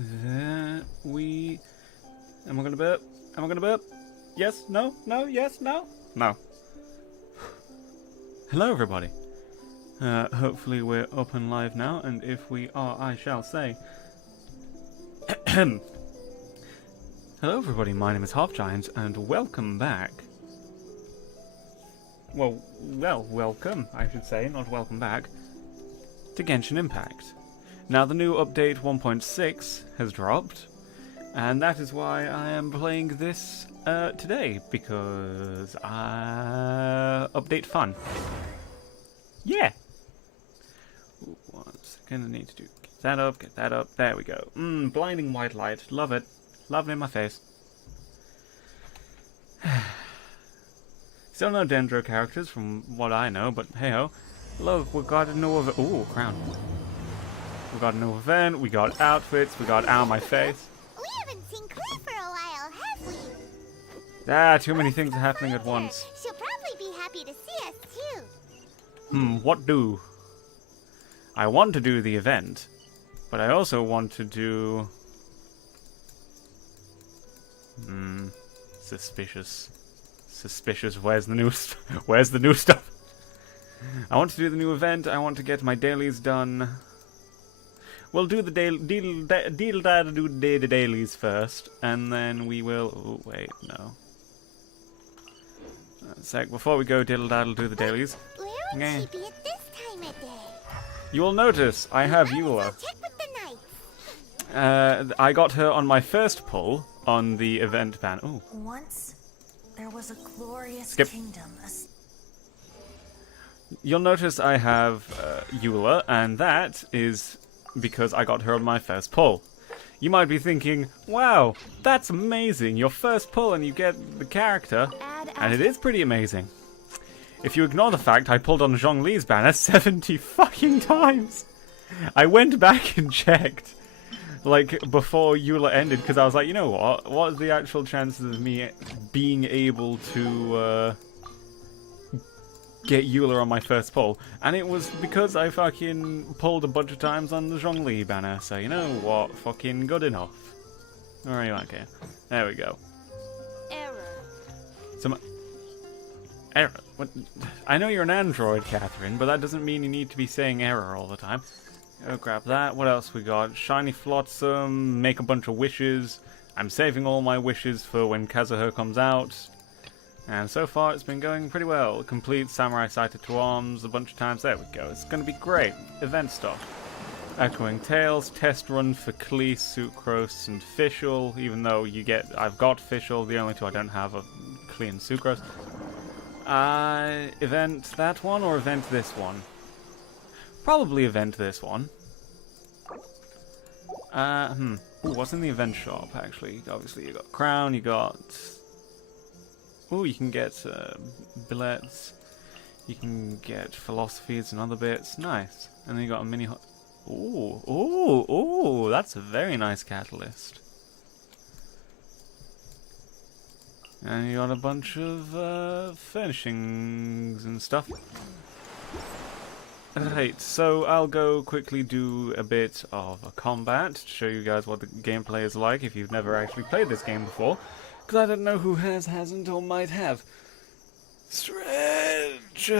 There we... Am I gonna burp? Am I gonna burp? Yes? No? No? Yes? No? No. Hello everybody. Hopefully we're up and live now, and if we are, I shall say... Hello everybody, my name is Half Giant, and welcome back. Well, welcome, I should say, not welcome back, to Genshin Impact. Now the new update 1.6 has dropped, and that is why I am playing this today, because update fun. Yeah! Ooh, 1 second, I need to get that up, there we go. Blinding white light, love it. Love it in my face. Still no Dendro characters from what I know, but hey ho. Look, we got a new event. Ooh, crown. We got a new event, we got outfits, we got out of my face. We haven't seen Claire for a while, have we? Too many things are happening at once. She'll probably be happy to see us, too. What do? I want to do the event, but I also want to do... Suspicious. Suspicious. Where's the new stuff? I want to do the new event. I want to get my dailies done. We'll do the do the dailies first, and then we will. Oh wait, no. A sec. Before we go diddle daddle do the dailies. Where would she be at this time of day? You will notice I have Eula. Check with the knights. I got her on my first pull on the event ban. Ooh. Once there was a glorious Skip. kingdom. You'll notice I have Eula, and that is because I got her on my first pull. You might be thinking, wow, that's amazing, your first pull and you get the character, and it is pretty amazing. If you ignore the fact I pulled on Zhongli's banner 70 fucking times. I went back and checked, like, before Eula ended, because I was like, you know what are the actual chances of me being able to, get Eula on my first pull? And it was because I fucking pulled a bunch of times on the Zhongli banner, so you know what, fucking good enough. Alright, okay. There we go. Error. Error? What? I know you're an android, Catherine, but that doesn't mean you need to be saying error all the time. Oh, grab that. What else we got? Shiny Flotsam, make a bunch of wishes. I'm saving all my wishes for when Kazuha comes out. And so far it's been going pretty well. Complete Samurai Sighted to Arms a bunch of times. There we go. It's going to be great. Event stuff. Echoing Tales, test run for Klee, Sucrose, and Fischl. Even though I've got Fischl, the only two I don't have are Klee and Sucrose. Event that one or event this one? Probably event this one. Ooh, what's in the event shop, actually? Obviously, you got Crown, you got... Ooh, you can get billets. You can get philosophies and other bits. Nice. And then you got a mini... Ooh, that's a very nice catalyst. And you got a bunch of furnishings and stuff. Right, so I'll go quickly do a bit of a combat to show you guys what the gameplay is like if you've never actually played this game before. Because I don't know who hasn't, or might have. Stretch!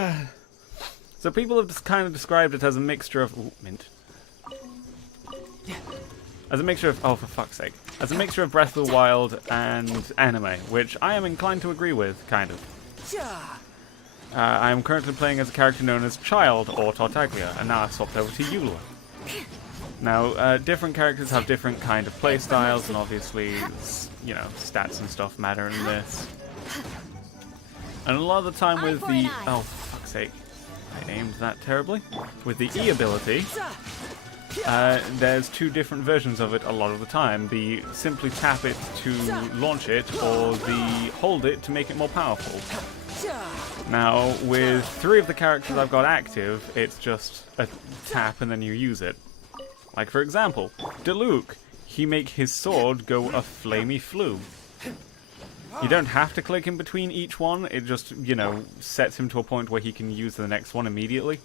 So people have just kind of described it as a mixture of... Ooh, mint. As a mixture of... Oh, for fuck's sake. As a mixture of Breath of the Wild and anime, which I am inclined to agree with, kind of. I am currently playing as a character known as Child, or Tartaglia, and now I've swapped over to Eula. Now, different characters have different kind of playstyles, and obviously, you know, stats and stuff matter in this. And a lot of the time with the... Oh, for fuck's sake. I aimed that terribly. With the E ability, there's two different versions of it a lot of the time. The simply tap it to launch it, or the hold it to make it more powerful. Now, with 3 of the characters I've got active, it's just a tap and then you use it. Like, for example, Diluc, he make his sword go a flamey flume. You don't have to click in between each one, it just, you know, sets him to a point where he can use the next one immediately.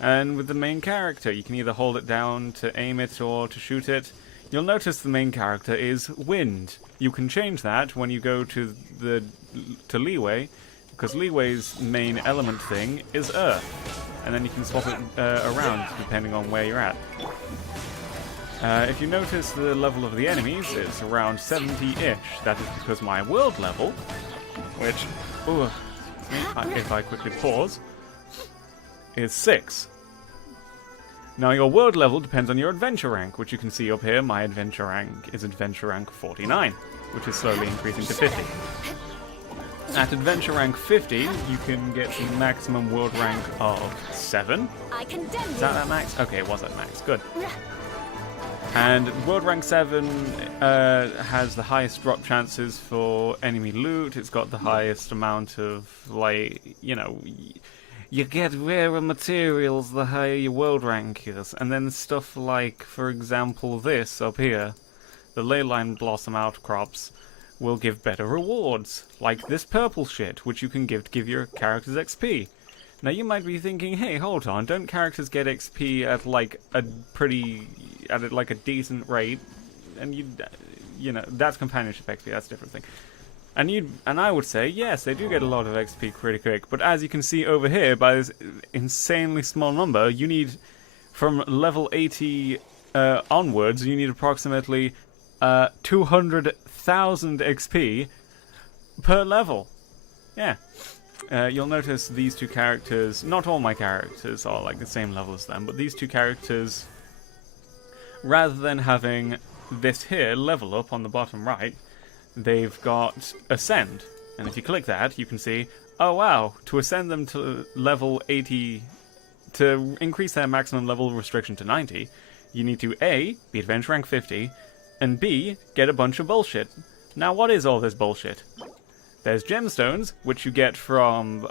And with the main character, you can either hold it down to aim it or to shoot it. you'll notice the main character is Wind. You can change that when you go to Leeway, because Leeway's main element thing is Earth, and then you can swap it around depending on where you're at. If you notice the level of the enemies, it's around 70-ish. That is because my world level, which, if I quickly pause, is 6. Now your world level depends on your adventure rank, which you can see up here. My adventure rank is adventure rank 49, which is slowly increasing to 50. At adventure rank 50, you can get the maximum world rank of 7. Is that max? Okay, it was at max. Good. And world rank 7 has the highest drop chances for enemy loot. It's got the highest amount of, like, you get rarer materials the higher your world rank is. And then stuff like, for example, this up here, the Leyline Blossom outcrops, will give better rewards, like this purple shit, which you can give to give your characters XP. Now you might be thinking, hey, hold on, don't characters get XP at like a decent rate? And that's companionship XP, that's a different thing. And I would say, yes, they do get a lot of XP pretty quick, but as you can see over here, by this insanely small number, you need, from level 80 onwards, you need approximately 200,000 XP per level. Yeah. You'll notice these two characters, not all my characters are like the same level as them, but these two characters, rather than having this here level up on the bottom right, they've got Ascend. And if you click that, you can see, oh wow, to ascend them to level 80, to increase their maximum level restriction to 90, you need to A, be adventure rank 50, and B, get a bunch of bullshit. Now what is all this bullshit? There's gemstones, which you get from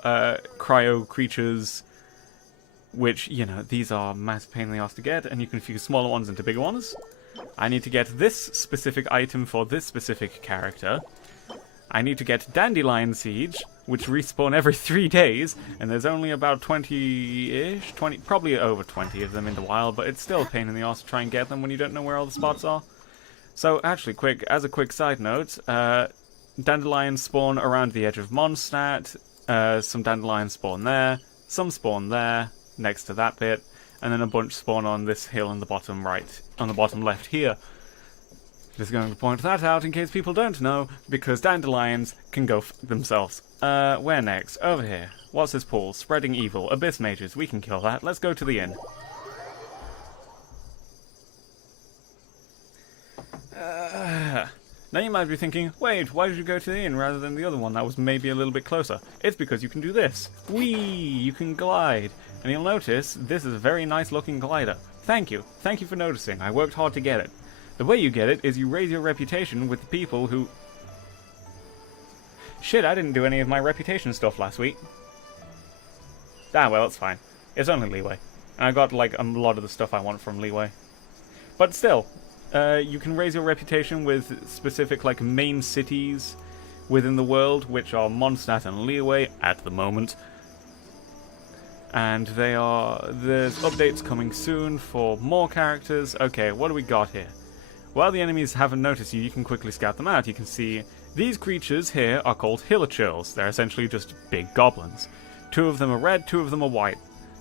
cryo creatures, which, these are massive pain in the ass to get, and you can fuse smaller ones into bigger ones. I need to get this specific item for this specific character. I need to get Dandelion Siege, which respawn every 3 days, and there's only about 20-ish, probably over 20 of them in the wild, but it's still a pain in the ass to try and get them when you don't know where all the spots are. So, actually, as a quick side note, dandelions spawn around the edge of Mondstadt, some dandelions spawn there, some spawn there, next to that bit, and then a bunch spawn on this hill on the bottom right, on the bottom left here. Just going to point that out in case people don't know, because dandelions can go themselves. Where next? Over here. What's this pool? Spreading evil. Abyss mages. We can kill that. Let's go to the inn. Now you might be thinking, wait, why did you go to the inn rather than the other one that was maybe a little bit closer? It's because you can do this. Whee! You can glide. And you'll notice this is a very nice looking glider. Thank you. Thank you for noticing. I worked hard to get it. The way you get it is you raise your reputation with the people who... Shit, I didn't do any of my reputation stuff last week. Ah, well, it's fine. It's only Leeway. And I got, like, a lot of the stuff I want from Leeway. But still, you can raise your reputation with specific, like, main cities within the world, which are Mondstadt and Leeway at the moment. And there's updates coming soon for more characters. Okay, what do we got here? While the enemies haven't noticed you, you can quickly scout them out. You can see these creatures here are called Hilichurls. They're essentially just big goblins. 2 of them are red, 2 of them are white.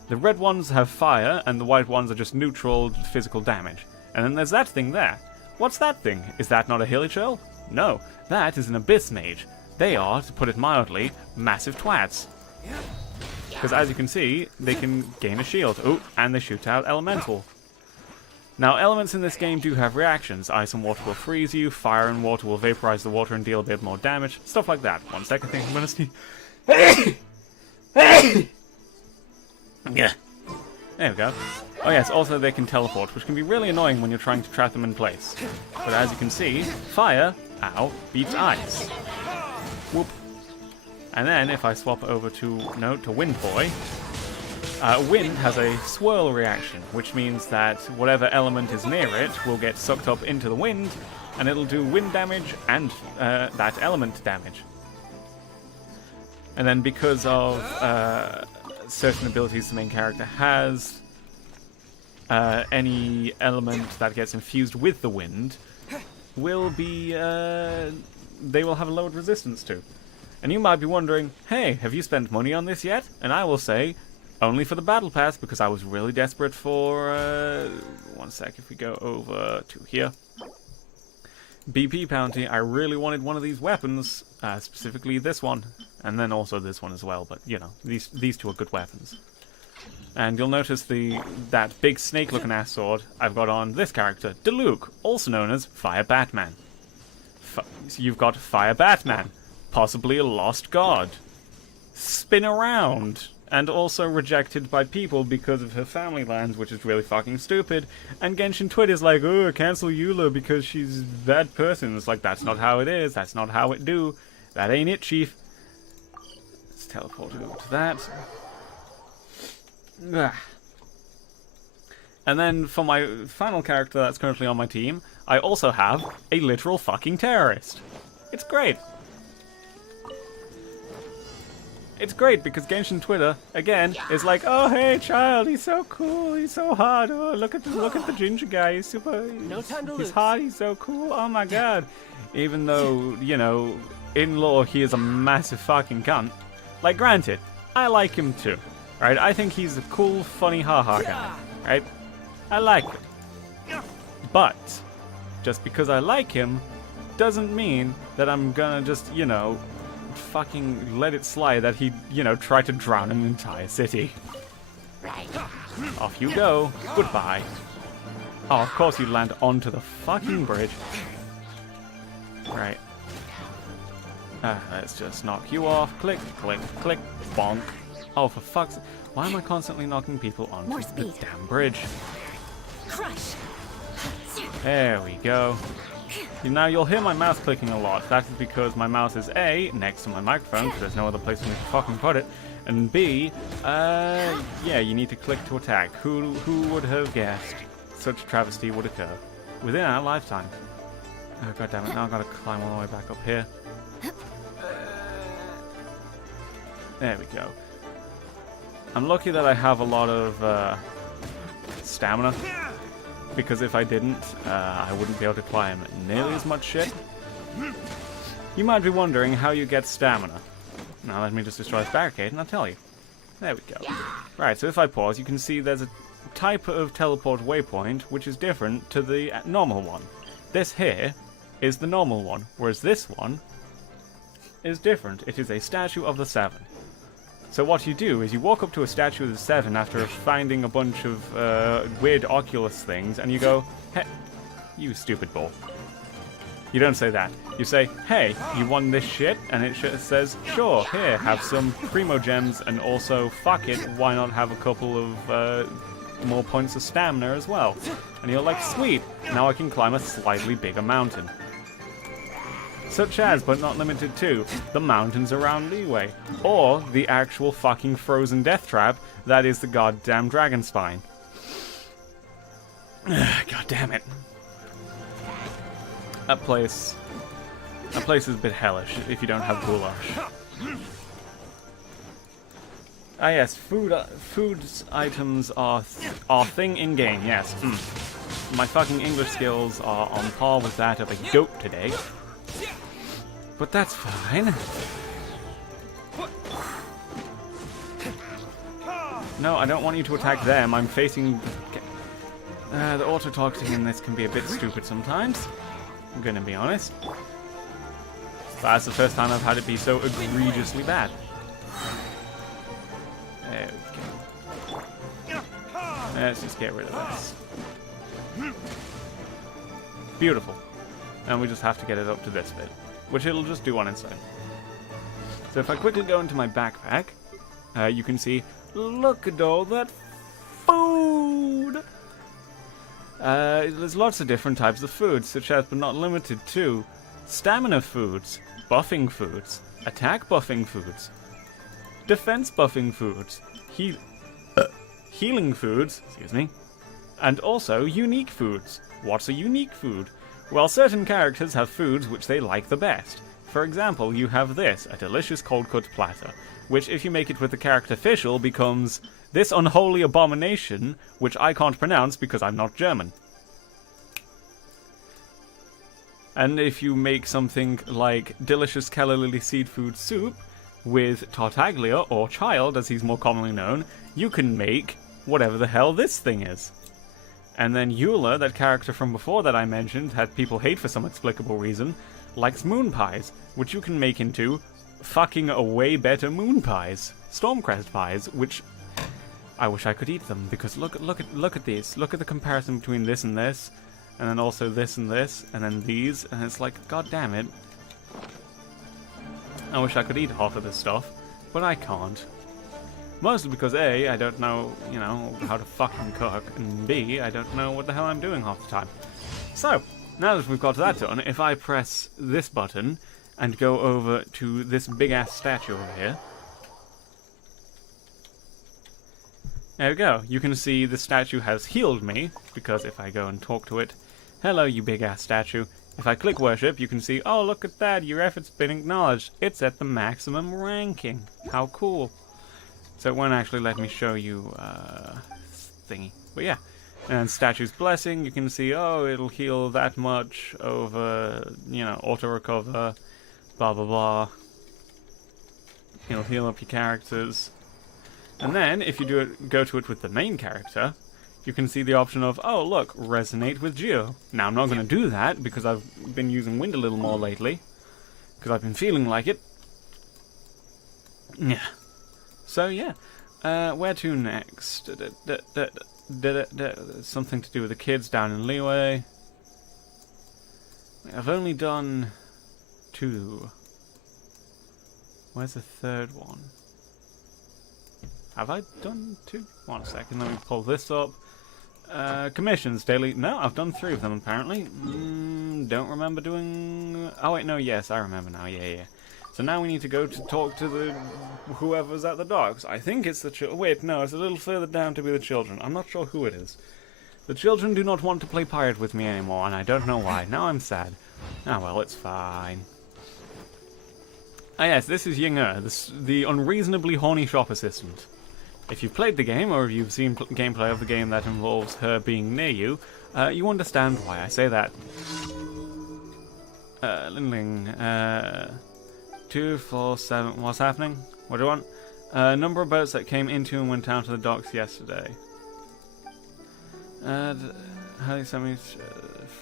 The red ones have fire, and the white ones are just neutral physical damage. And then there's that thing there. What's that thing? Is that not a Hilichurl? No, that is an Abyss Mage. They are, to put it mildly, massive twats. Because as you can see, they can gain a shield. Oh, and they shoot out Elemental. Now, elements in this game do have reactions. Ice and water will freeze you, fire and water will vaporize the water and deal a bit more damage. Stuff like that. 1 second, I think I'm gonna sneeze. Yeah. There we go. Oh yes, also they can teleport, which can be really annoying when you're trying to trap them in place. But as you can see, fire, beats ice. Whoop. And then, if I swap over to Wind Boy, Wind has a swirl reaction, which means that whatever element is near it will get sucked up into the wind, and it'll do wind damage and that element damage. And then because of certain abilities the main character has, any element that gets infused with the wind will be, they will have a lowered resistance to. And you might be wondering, hey, have you spent money on this yet? And I will say, only for the battle pass, because I was really desperate for, one sec, if we go over to here. BP bounty, I really wanted one of these weapons, specifically this one, and then also this one as well, but, you know, these two are good weapons. And you'll notice that big snake-looking ass sword I've got on this character, Diluc, also known as Fire Batman. So you've got Fire Batman, possibly a lost god, spin around, and also rejected by people because of her family lands, which is really fucking stupid. And Genshin Twitter's like, oh, cancel Eula because she's a bad person. It's like, that's not how it is, that's not how it do. That ain't it, chief. Let's teleport over to that. Ugh. And then for my final character that's currently on my team, I also have a literal fucking terrorist. It's great. It's great because Genshin Twitter, again, is like, oh hey child, he's so cool, he's so hot, oh look at the ginger guy, he's super, he's hot, he's so cool, oh my god. Even though, you know, in lore he is a massive fucking cunt. Like, granted, I like him too, right? I think he's a cool, funny haha guy, right? I like him. But, just because I like him, doesn't mean that I'm gonna just, you know, fucking let it slide that he, you know, tried to drown an entire city. Right. Off you go. Goodbye. Oh, of course you land onto the fucking bridge. Right. Let's just knock you off. Click, click, click. Bonk. Oh, for fuck's sake. Why am I constantly knocking people onto the damn bridge? Crush. There we go. Now you'll hear my mouse clicking a lot. That is because my mouse is A, next to my microphone, because there's no other place for me to fucking put it, and B, yeah, you need to click to attack. Who would have guessed such travesty would occur within our lifetime? Oh god damn it! Now I've got to climb all the way back up here. There we go. I'm lucky that I have a lot of stamina. Because if I didn't, I wouldn't be able to climb nearly as much shit. You might be wondering how you get stamina. Now let me just destroy this barricade and I'll tell you. There we go. Right, so if I pause, you can see there's a type of teleport waypoint which is different to the normal one. This here is the normal one, whereas this one is different. It is a statue of the Seven. So what you do is you walk up to a statue of the Seven after finding a bunch of weird Oculus things, and you go, hey, you stupid bull. You don't say that. You say, hey, you won this shit? And it says, sure, here, have some Primo Gems, and also, fuck it, why not have a couple of more points of stamina as well? And you're like, sweet, now I can climb a slightly bigger mountain. Such as, but not limited to, the mountains around Leeway, or the actual fucking frozen death trap that is the goddamn dragon spine. God damn it. That place is a bit hellish if you don't have goulash. Ah yes, food items are thing in game. Yes. My fucking English skills are on par with that of a goat today. But that's fine. No, I don't want you to attack them. I'm facing... the auto-targeting in this can be a bit stupid sometimes. I'm gonna be honest. But that's the first time I've had it be so egregiously bad. There we go. Let's just get rid of this. Beautiful. And we just have to get it up to this bit, which it'll just do on its own. So if I quickly go into my backpack, you can see, look at all that food! There's lots of different types of foods, such as, but not limited to, stamina foods, buffing foods, attack buffing foods, defense buffing foods, healing foods, excuse me, and also unique foods. What's a unique food? Well, certain characters have foods which they like the best. For example, you have this, a delicious cold-cut platter. which if you make it with the character official becomes this unholy abomination, which I can't pronounce because I'm not German. And if you make something like delicious calla lily seed food soup with Tartaglia, or Child as he's more commonly known, you can make whatever the hell this thing is. And then Eula, that character from before that I mentioned, had people hate for some inexplicable reason, likes moon pies, which you can make into fucking a way better moon pies. Stormcrest pies, which I wish I could eat them, because look at these. Look at the comparison between this and this, and then also this and this, and then these, and it's like, god damn it. I wish I could eat half of this stuff, but I can't. Mostly because A, I don't know, you know, how to fucking cook, and B, I don't know what the hell I'm doing half the time. So, now that we've got that done, if I press this button and go over to this big-ass statue over here, there we go. You can see the statue has healed me, because if I go and talk to it, hello, you big-ass statue. If I click worship, you can see, oh, look at that, your effort's been acknowledged. It's at the maximum ranking. How cool. So it won't actually let me show you thingy. But yeah. And statue's blessing, you can see, oh, it'll heal that much over, you know, auto-recover, blah, blah, blah. It'll heal up your characters. And then, if you go to it with the main character, you can see the option of, oh, look, resonate with Geo. Now, I'm not going to do that, because I've been using Wind a little more lately. Because I've been feeling like it. Yeah. So, yeah. Where to next? Something to do with the kids down in Leeway. I've only done 2. Where's the third one? Have I done 2? 1 second, let me pull this up. Commissions, daily. No, I've done 3 of them apparently. Don't remember doing... Oh wait, no, yes, I remember now, yeah. So now we need to go to talk to the... whoever's at the docks. I think it's the children. Wait, no, it's a little further down to be the children. I'm not sure who it is. The children do not want to play pirate with me anymore, and I don't know why. Now I'm sad. Ah, well, it's fine. Ah yes, this is Ying'er, the unreasonably horny shop assistant. If you've played the game, or if you've seen gameplay of the game that involves her being near you, you understand why I say that. Lindling, 2, 4, 7, what's happening? What do you want? Number of boats that came into and went out to the docks yesterday. How do you send me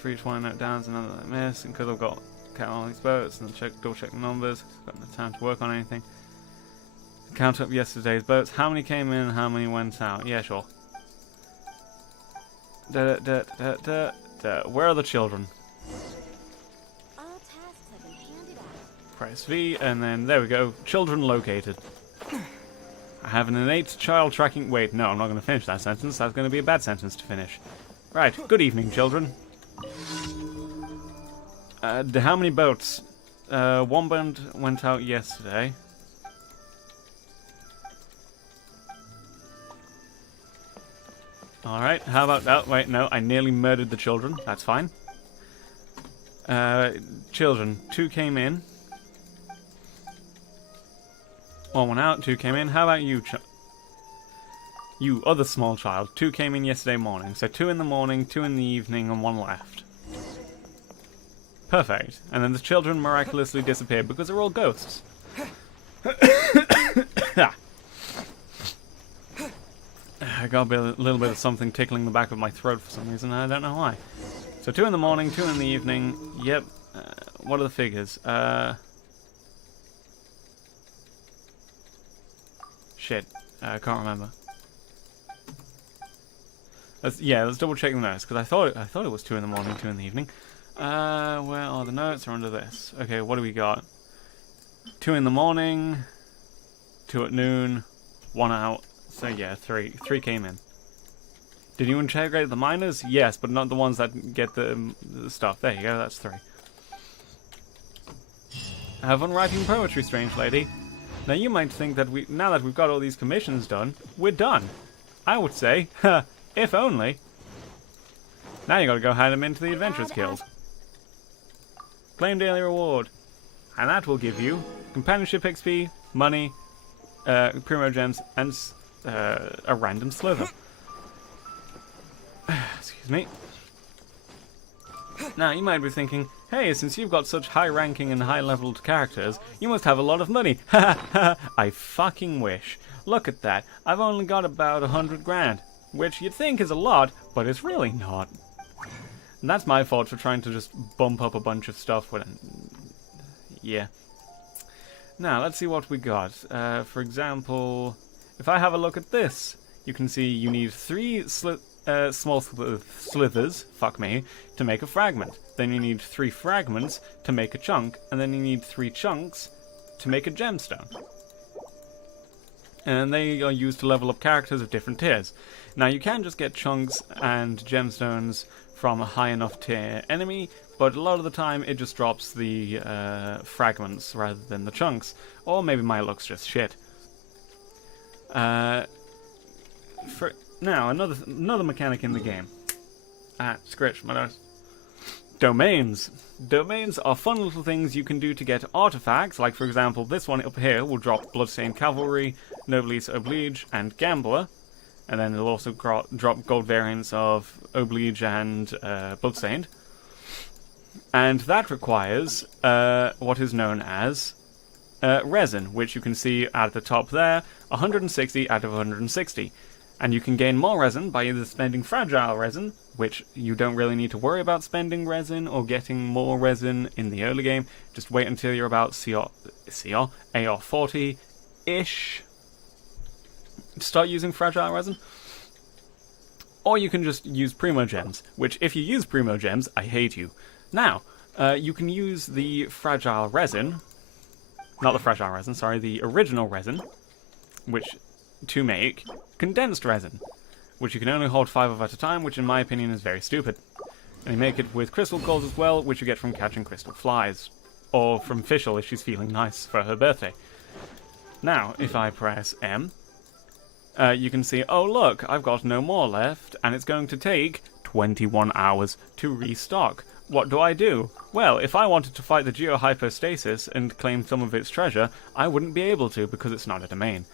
for each one note down another that I missed, and because I've got count all these boats and double check the numbers, I've got no time to work on anything. Count up yesterday's boats. How many came in, how many went out? Yeah, sure. Where are the children? All tasks have been handed out. Press V, and then there we go. Children located. I have an innate child tracking... Wait, no, I'm not going to finish that sentence. That's going to be a bad sentence to finish. Right, good evening, children. How many boats? 1 boat went out yesterday. Alright, how about that? Wait, no, I nearly murdered the children. That's fine. Children, 2 came in. 1 went out, 2 came in. How about you, you other small child? 2 came in yesterday morning. So 2 in the morning, 2 in the evening, and 1 left. Perfect. And then the children miraculously disappeared because they're all ghosts. I got a little bit of something tickling the back of my throat for some reason. I don't know why. So 2 in the morning, 2 in the evening. Yep. What are the figures? Shit. I can't remember. Let's double check the notes, because I thought it was 2 in the morning, 2 in the evening. Where are the notes? Are under this. Okay, what do we got? 2 in the morning, 2 at noon, 1 out. So yeah, 3 came in. Did you integrate the miners? Yes, but not the ones that get the stuff. There you go, that's 3. Have fun writing poetry, strange lady. Now you might think that now that we've got all these commissions done, we're done. I would say, if only. Now you gotta go hand them into the Adventurers Guild. Claim daily reward. And that will give you companionship XP, money, Primo Gems, and a random slither. Excuse me. Now, you might be thinking, hey, since you've got such high-ranking and high-leveled characters, you must have a lot of money. Ha ha ha! I fucking wish. Look at that. I've only got about 100 grand. Which you'd think is a lot, but it's really not. And that's my fault for trying to just bump up a bunch of stuff with it. Yeah. Now, let's see what we got. For example, if I have a look at this, you can see you need 3 small slithers, fuck me, to make a fragment. Then you need 3 fragments to make a chunk, and then you need 3 chunks to make a gemstone. And they are used to level up characters of different tiers. Now, you can just get chunks and gemstones from a high enough tier enemy, but a lot of the time it just drops the fragments rather than the chunks. Or maybe my luck's just shit. Now, another mechanic in the game. Scratch my nose. Domains. Domains are fun little things you can do to get artifacts, like for example this one up here will drop Bloodstained Cavalry, Noblesse Oblige, and Gambler, and then it'll also drop gold variants of Oblige and Bloodstained. And that requires what is known as resin, which you can see at the top there, 160 out of 160. And you can gain more resin by either spending fragile resin, which you don't really need to worry about spending resin or getting more resin in the early game. Just wait until you're about AR 40-ish to start using fragile resin. Or you can just use Primo Gems, which if you use Primo Gems, I hate you. Now, you can use the fragile resin, not the fragile resin, sorry, the original resin, which to make condensed resin, which you can only hold 5 of at a time, which in my opinion is very stupid. And you make it with crystal coals as well, which you get from catching crystal flies, or from Fischl if she's feeling nice for her birthday. Now, if I press M, you can see, oh look, I've got no more left, and it's going to take 21 hours to restock. What do? Well, if I wanted to fight the Geohypostasis and claim some of its treasure, I wouldn't be able to because it's not a domain.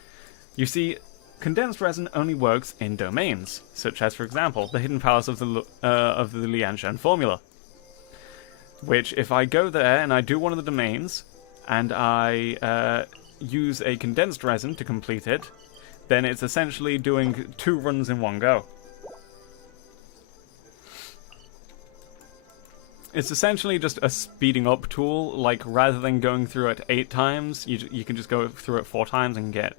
You see, condensed resin only works in domains, such as, for example, the Hidden Palace of the Lianshan Formula. Which, if I go there and I do one of the domains, and I use a condensed resin to complete it, then it's essentially doing 2 runs in one go. It's essentially just a speeding up tool, like rather than going through it 8 times, you can just go through it 4 times and get,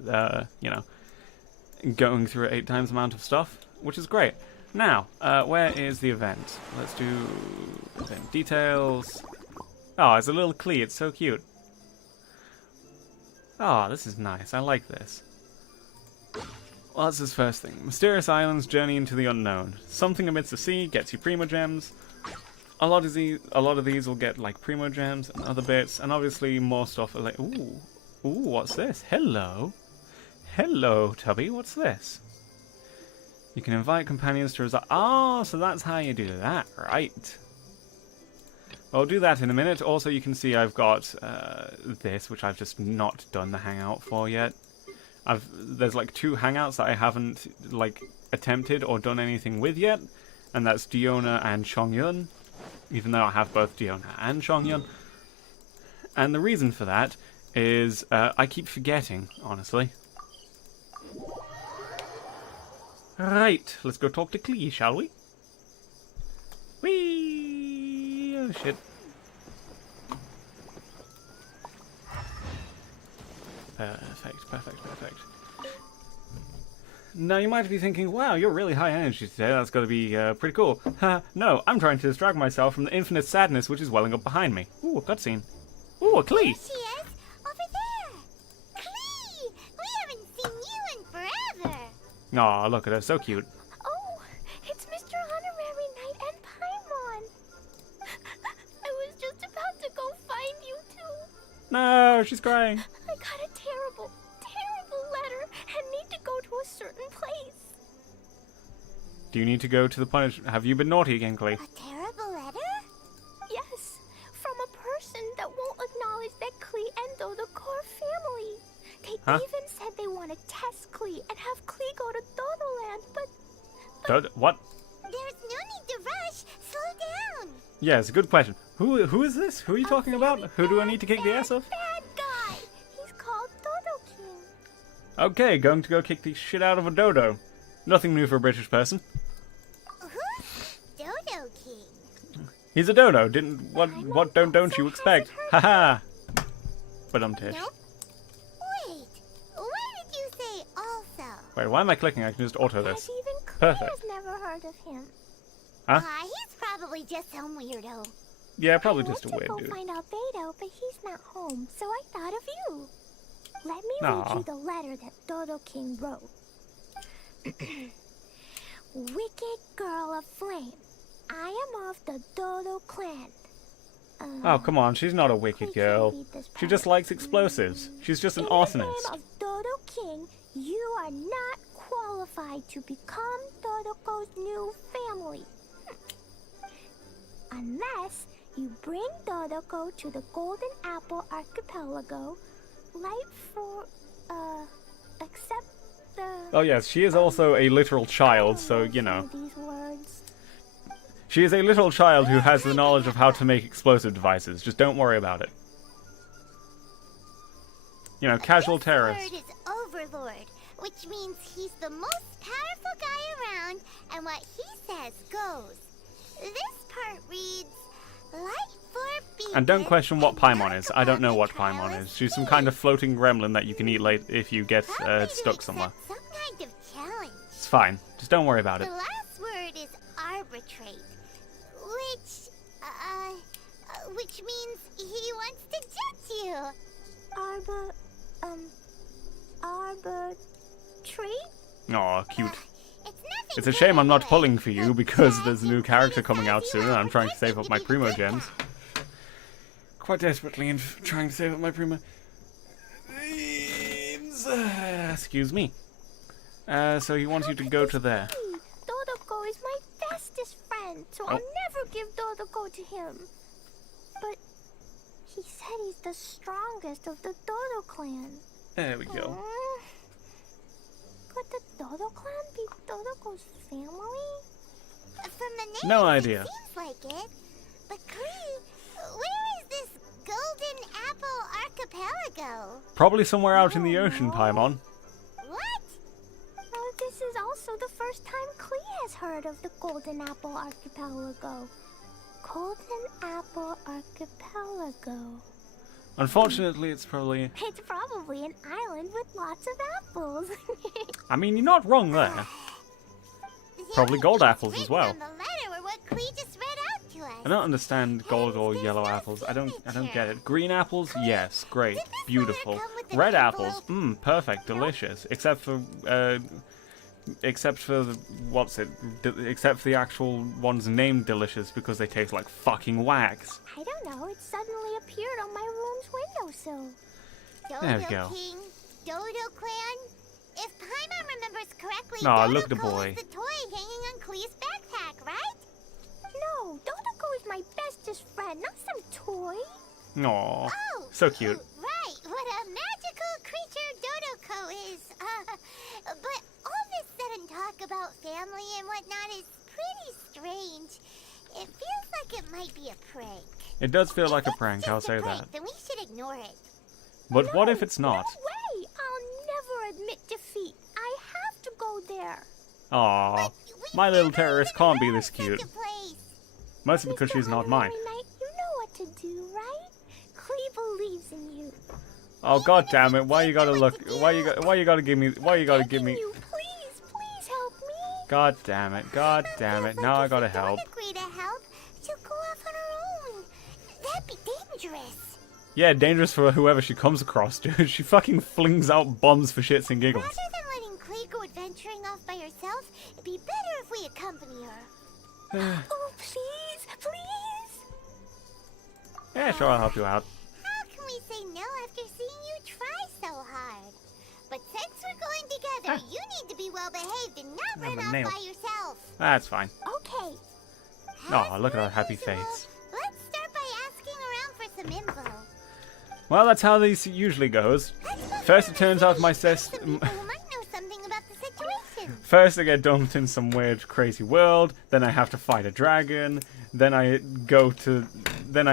going through it 8 times the amount of stuff, which is great. Now, where is the event? Let's do event details. Oh, it's a little Klee, it's so cute. Oh, this is nice, I like this. Well, that's his first thing. Mysterious Islands, Journey into the Unknown. Something amidst the sea gets you Primo Gems. A lot of these will get like Primo Gems and other bits, and obviously more stuff like ooh, what's this? Hello, Tubby. What's this? You can invite companions to reside. Ah, so that's how you do that, right? I'll do that in a minute. Also, you can see I've got this, which I've just not done the hangout for yet. There's like 2 hangouts that I haven't like attempted or done anything with yet, and that's Diona and Chongyun. Even though I have both Diona and Chongyun. And the reason for that is I keep forgetting, honestly. Right, let's go talk to Klee, shall we? Whee! Oh shit. Perfect. Now you might be thinking, wow, you're really high energy today, that's got to be pretty cool. No, I'm trying to distract myself from the infinite sadness which is welling up behind me. Ooh, a cutscene. Ooh, a Klee! There she is! Over there! Klee! We haven't seen you in forever! Aw, look at her, so cute. Oh, it's Mr. Honorary Knight and Paimon! I was just about to go find you two. No, she's crying. I got a terrible letter and need to go to a certain place. Do you need to go to the punish? Have you been naughty again, Klee? A terrible letter? Yes, from a person that won't acknowledge that Klee and Though the core family. They even said they What? There's no need to rush. Slow down. Yeah, it's a good question. Who is this? Who are you talking about? Who do I need to kick the ass of? Bad guy. He's called Dodo King. Okay, going to go kick the shit out of a dodo. Nothing new for a British person. Who's Dodo King? He's a dodo. What don't you expect? Haha. But tish. Nope. Wait. Why did you say also? Wait, why am I clicking? I can just auto Has this. even Claire's Perfect. never heard of him. Huh? He's probably just some weirdo. Yeah, probably I just a went weird to dude. go find out Beto, but he's not home, so I thought of you. Let me Aw. read you the letter that Dodo King wrote. Wicked girl of flame, I am of the Dodo clan. Oh, come on. She's not a wicked I can't girl. read this She part. just likes explosives. She's just an In the name arsonist. of Dodo King, you are not qualified to become Dodoko's new family. Unless you bring Dodoko to the Golden Apple Archipelago, like for, accept the... Oh, yes, she is also a literal child, I so, don't you know know. these words. She is a literal child who has the knowledge of how to make explosive devices. Just don't worry about it. You know, casual This terrorist. word is Overlord, which means he's the most powerful guy around, and what he says goes. This part reads, light for beacon. And don't question what and Paimon dark is. I don't know what upon the Paimon trellis is. She's some kind of floating gremlin that you can eat late if you get Probably to stuck somewhere. accept some kind of challenge. It's fine. Just don't worry about The it. last word is arbitrate, which means he wants to judge you. Arbitrate? Aw, cute. It's nothing It's a shame I'm not anyway. pulling for you because But there's a new you character please coming out have soon and you I'm trying to save up my pretending Primo to be the gems. good guy. Quite desperately in trying to save up my Primo gems. Excuse me. So he wants you to go to there. Dodoko is my bestest friend, so Oh. I'll never give Dodoko to him. But he said he's the strongest of the Dodo clan. There we go. Could the Dodo clan be Dodoko's family? From the name, No idea. It seems like it. But Klee, where is this Golden Apple Archipelago? Probably somewhere out in the ocean, Paimon. What? Oh, this is also the first time Klee has heard of the Golden Apple Archipelago. Golden Apple Archipelago. Unfortunately, it's probably... It's probably an island with lots of apples. I mean, you're not wrong there. Probably gold apples as well. On the letter were what Klee just read out to us. I don't understand gold or yellow apples. I don't get it. Green apples? Yes, great. Beautiful. Red apples? Perfect, delicious. Except for the, what's it? Except for the actual ones named delicious because they taste like fucking wax. I don't know, it suddenly appeared on my room's windowsill. There we go. King, Dodo Clan. If Paimon remembers correctly, Aw, look the Dodoko boy. is the toy hanging on Klee's backpack, right? No, Dodoko is my bestest friend, not some toy. Aw, Oh, so cute. Right, what a magical creature Dodoko is. But all this sudden talk about family and whatnot is pretty strange. It feels like it might be a prank. It does feel like a If it's prank, just I'll a say prank, that. then we should ignore it. But what if it's not? No way! I'll never admit defeat. I have to go there. Aw, my little terrorist can't be this cute. Mostly because she's not mine. Knight, you know what to do, right? Klee believes in you. Oh god damn it! Why you gotta look? Why you gotta give me? Why you gotta give me? You, please help me. God damn it! God damn it! Now I gotta help. Agree to help. She'll go off on her own. That'd be dangerous. Yeah, dangerous for whoever she comes across, dude. She fucking flings out bombs for shits and giggles. Rather than letting Klee go adventuring off by herself, it'd be better if we accompany her. Oh, please, please. Yeah, sure, I'll help you out. How can we say no after seeing you try so hard? But since we're going together, you need to be well behaved and not I have run a off nail. by yourself. That's fine. Okay. Oh, look at As her happy usual, face. Let's start by asking around for some info. Well, that's how this usually goes. Let's go First, to it the turns out city. my Ask sis. some people who might know something about the situation. First I get dumped in some weird crazy world, then I have to fight a dragon, then I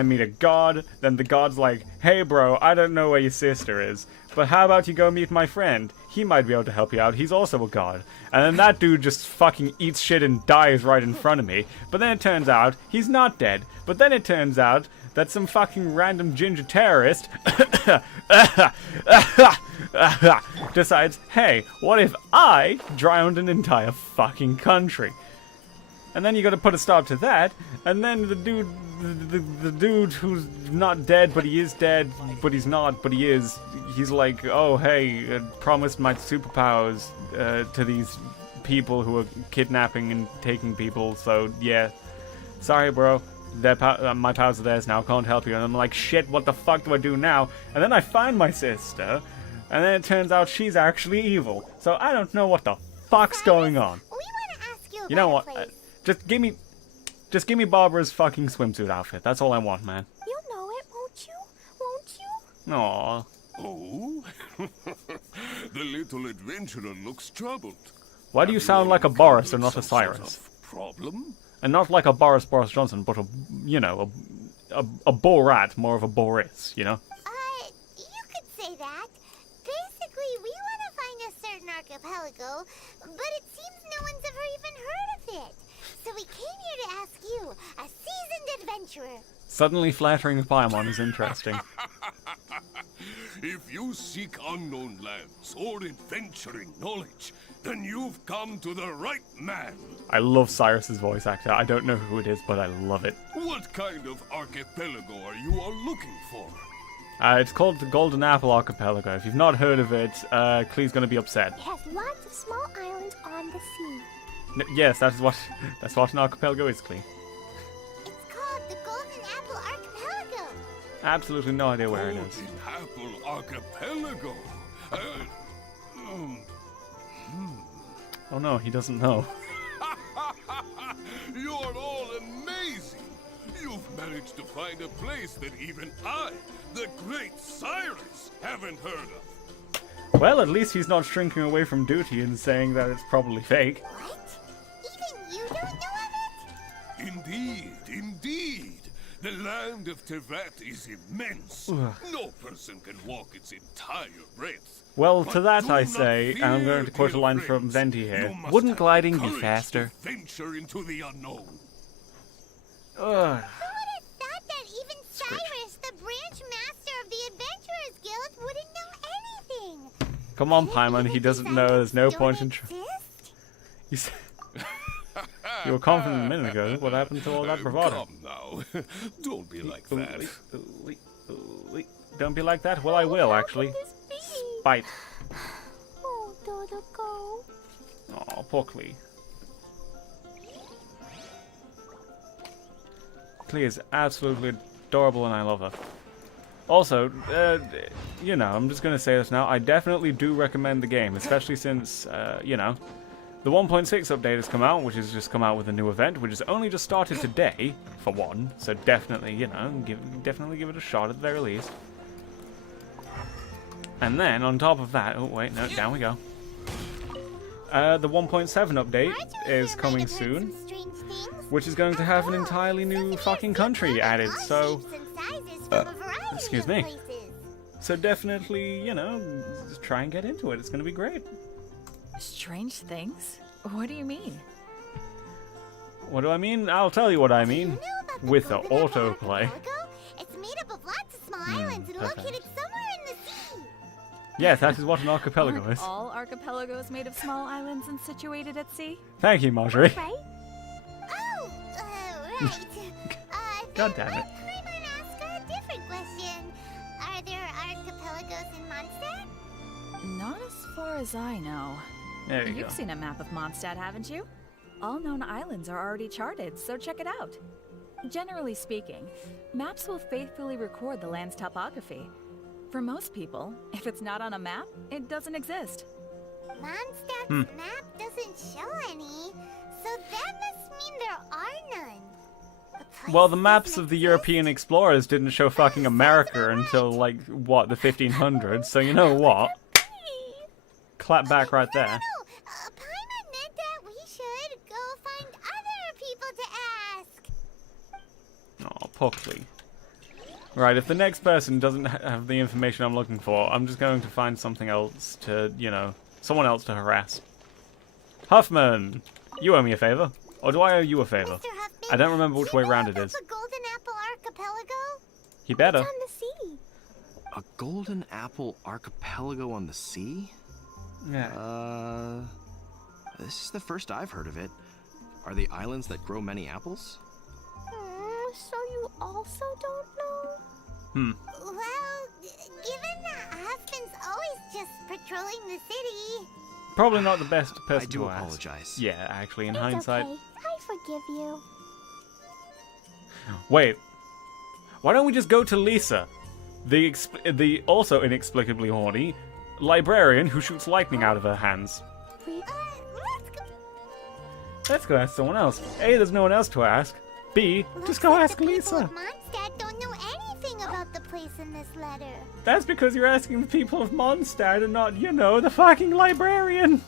meet a god, then the god's like, hey bro, I don't know where your sister is, but how about you go meet my friend? He might be able to help you out, he's also a god. And then that dude just fucking eats shit and dies right in front of me, but then it turns out he's not dead, but then it turns out that some fucking random ginger terrorist decides, hey, what if I drowned an entire fucking country? And then you gotta put a stop to that, and then the dude who's not dead, but he is dead, but he's not, but he is, he's like, oh hey, I promised my superpowers to these people who are kidnapping and taking people, so yeah, sorry bro. My powers are theirs now, can't help you. And I'm like, shit, what the fuck do I do now? And then I find my sister, and then it turns out she's actually evil. So I don't know what the fuck's going on. We want to ask you about You know what? a place. Just give me Barbara's fucking swimsuit outfit. That's all I want, man. You'll know it, won't you? Won't you? Aww. Oh? The little adventurer looks troubled. Why do you sound like a Boris and not a Cyrus? Problem? And not like a Boris Johnson, but a Borat, more of a Boris, you know? You could say that. Basically, we want to find a certain archipelago, but it seems no one's ever even heard of it. So we came here to ask you, a seasoned adventurer. Suddenly flattering Paimon is interesting. If you seek unknown lands or adventuring knowledge, then you've come to the right man. I love Cyrus's voice actor. I don't know who it is, but I love it. What kind of archipelago are you all looking for? It's called the Golden Apple Archipelago. If you've not heard of it, Klee's gonna be upset. It has lots of small islands on the sea. Yes, that's what an archipelago is, Klee. It's called the Golden Apple Archipelago. Absolutely no idea where it is. Golden Apple Archipelago. Oh no, he doesn't know. You're all amazing. You've managed to find a place that even I, the great Cyrus, haven't heard of. Well, at least he's not shrinking away from duty and saying that it's probably fake. What? Even you don't know of it? Indeed, indeed. The land of Tevat is immense. No person can walk its entire breadth. Well, But to that do I not say, and I'm going to fear, quote a dear line from friends. Venti here, You must wouldn't have gliding be courage to faster? venture into the unknown. Ugh. Who would have thought that even Cyrus, the branch master of the Adventurers Guild, wouldn't know anything? Come on, Paimon, he doesn't know, there's no point in... Exist? You said... You were confident a minute ago. What happened to all that bravado? Come now. Don't be like that. Don't be like that? Well, I will, actually. This be? Spite. Oh, Dodoco. Aw, poor Klee. Klee is absolutely adorable and I love her. Also, you know, I'm just gonna say this now, I definitely do recommend the game, especially since, you know, the 1.6 update has come out, which has just come out with a new event, which has only just started today, for one, so definitely, you know, definitely give it a shot at the very least. And then, on top of that, oh wait, no, down we go. The 1.7 update is coming soon, which is going to have an entirely new fucking country added, so... excuse me. So definitely, you know, just try and get into it, it's gonna be great. Strange things? What do you mean? What do I mean? I'll tell you what I mean. With the autoplay. It's made up of lots of small islands and perfect. located somewhere in the sea. Yes, that is what an archipelago Aren't is. all archipelagos made of small islands and situated at sea? Thank you, Marjorie. Right? Oh, right. God damn it. I might ask a different question. Are there archipelagos in Mondstadt? Not as far as I know. There you You've go. seen a map of Mondstadt, haven't you? All known islands are already charted, so check it out. Generally speaking, maps will faithfully record the land's topography. For most people, if it's not on a map, it doesn't exist. Mondstadt's map doesn't show any, so that must mean there are none. A Well, place the maps doesn't of the exist? European explorers didn't show fucking America until, like, what, the 1500s, so you know what? Clap back right there. No, Paimon meant Puckley. Right, if the next person doesn't have the information I'm looking for, I'm just going to find something else to, you know, someone else to harass. Huffman! You owe me a favor. Or do I owe you a favor? Mr. Huffman, I don't remember which way round it is. The Golden Apple Archipelago? He better. It's on the sea. A golden apple archipelago on the sea? Yeah. This is the first I've heard of it. Are the islands that grow many apples? So you also don't know? Well, given that Huffman's always just patrolling the city. Probably not the best person I do to ask. apologize. Yeah, actually, in It's hindsight. okay. I forgive you. Wait. Why don't we just go to Lisa? The also inexplicably horny librarian who shoots lightning out of her hands. Let's go. Let's go ask someone else. A, there's no one else to ask. B, just go ask The people Lisa. of Mondstadt don't know anything about the place in this letter. That's because you're asking the people of Mondstadt and not, you know, the fucking librarian.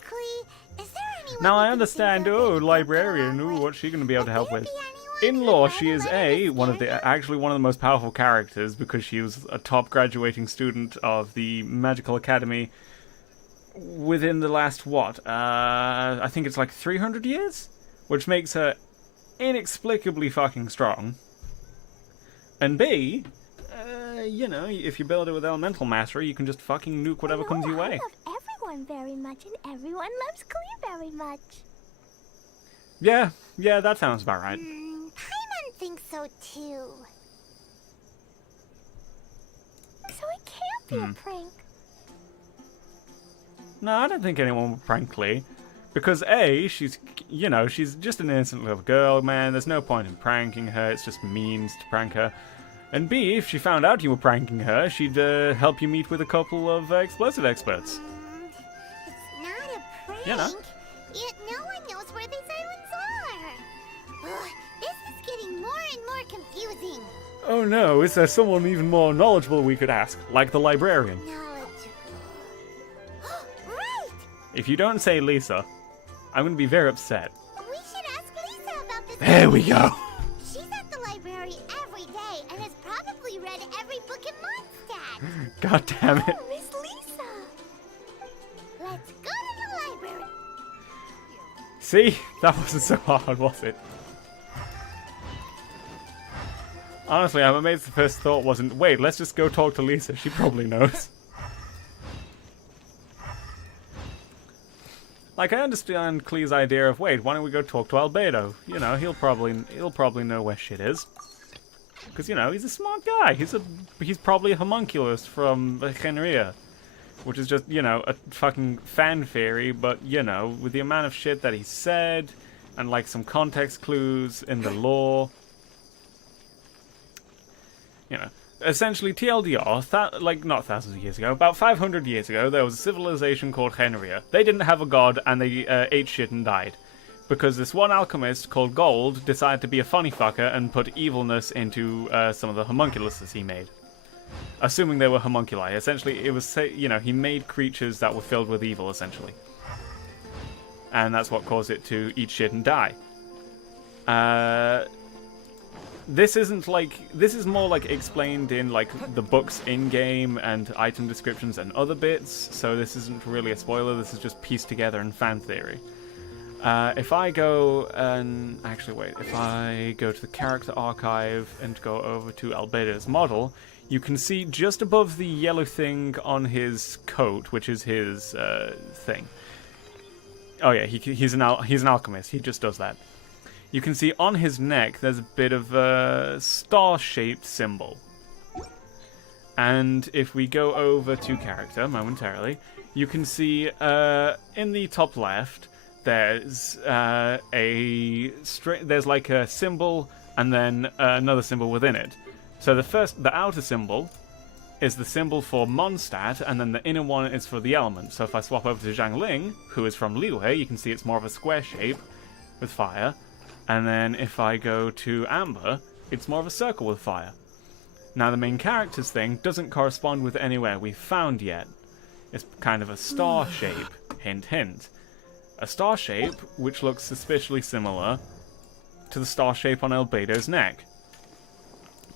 Clee, is there anyone Now you I can understand, think of that oh, you could librarian, go ooh, along what's she gonna be able to help Would with? there be anyone In who law, could she write is letter to one of scare the you? actually one of the most powerful characters because she was a top graduating student of the Magical Academy within the last I think it's like 300 years, which makes her inexplicably fucking strong. And B, you know, if you build it with Elemental Mastery, you can just fucking nuke whatever comes your way. I love everyone very much, and everyone loves Clee very much. Yeah, that sounds about right. Paimon thinks so too. So it can't be a prank. No, I don't think anyone would prank Lee. Because A, she's, you know, she's just an innocent little girl, man. There's no point in pranking her. It's just means to prank her. And B, if she found out you were pranking her, she'd help you meet with a couple of explosive experts. It's not a prank. You know. Yet no one knows where these islands are. Ugh, this is getting more and more confusing. Oh no, is there someone even more knowledgeable we could ask? Like the librarian. Knowledgeable. Right! If you don't say Lisa, I'm going to be very upset. We should ask Lisa about this. There we go. She's at the library every day and has probably read every book in Mondstadt. God damn it. Oh, Miss Lisa. Let's go to the library. See? That wasn't so hard, was it? Honestly, I'm amazed the first thought wasn't, wait, let's just go talk to Lisa. She probably knows. Like, I understand Klee's idea of, wait, why don't we go talk to Albedo? You know, he'll probably know where shit is. Because, you know, he's a smart guy. He's probably a homunculus from Genria. Which is just, you know, a fucking fan theory, but, you know, with the amount of shit that he said, and, like, some context clues in the lore. You know, essentially, TLDR, like, not thousands of years ago, about 500 years ago, there was a civilization called Genria. They didn't have a god, and they ate shit and died. Because this one alchemist called Gold decided to be a funny fucker and put evilness into some of the homunculuses he made. Assuming they were homunculi. Essentially, it was, you know, he made creatures that were filled with evil, essentially. And that's what caused it to eat shit and die. This is more like explained in like the books in-game and item descriptions and other bits, so this isn't really a spoiler, this is just pieced together in fan theory. If I go and... Actually, wait. If I go to the character archive and go over to Albedo's model, you can see just above the yellow thing on his coat, which is his thing. Oh yeah, he's an alchemist. He just does that. You can see on his neck there's a bit of a star-shaped symbol. And if we go over to character momentarily, you can see in the top left there's there's like a symbol and then another symbol within it. So the outer symbol is the symbol for Mondstadt, and then the inner one is for the element. So if I swap over to Zhangling, who is from Liyue, you can see it's more of a square shape with fire. And then if I go to Amber, it's more of a circle with fire. Now the main character's thing doesn't correspond with anywhere we've found yet. It's kind of a star shape, hint hint. A star shape which looks suspiciously similar to the star shape on Albedo's neck.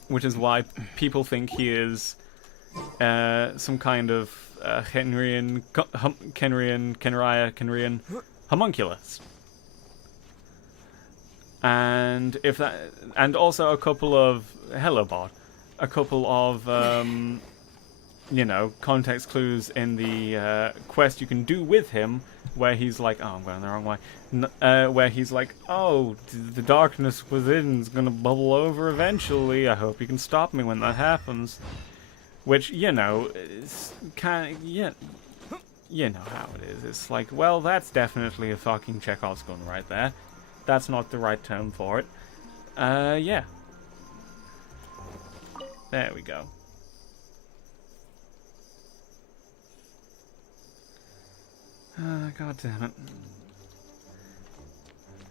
which is why people think he is some kind of Kenrian homunculus. And and also a couple of context clues in the quest you can do with him, where he's like, oh, I'm going the wrong way. Where he's like, oh, the darkness within is gonna bubble over eventually. I hope you can stop me when that happens. Which, is kind of, you know how it is. It's like, well, that's definitely a fucking Chekhov's gun right there. That's not the right term for it. Yeah. There we go. God damn it.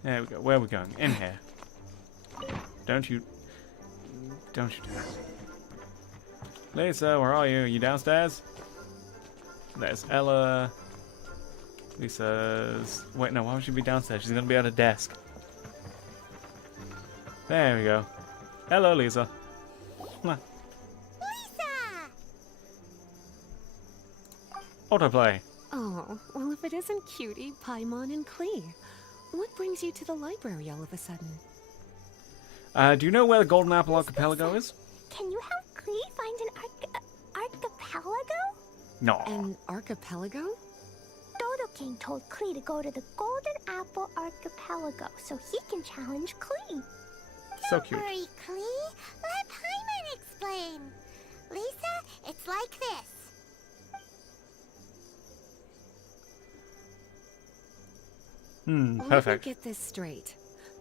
There we go. Where are we going? In here. Don't you dare. Lisa, where are you? Are you downstairs? There's Ella. Lisa's... Wait, no, why would she be downstairs? She's gonna be at a desk. There we go. Hello, Lisa. Come on. Lisa! Autoplay. Oh, well, if it isn't Cutie, Paimon, and Klee. What brings you to the library all of a sudden? Do you know where the Golden Apple Archipelago is? Can you help Klee find an archipelago? No. An archipelago? Dodo King told Klee to go to the Golden Apple Archipelago so he can challenge Klee. So cute. Don't worry, Klee. Let Paimon explain. Lisa, it's like this. Perfect. Let me get this straight.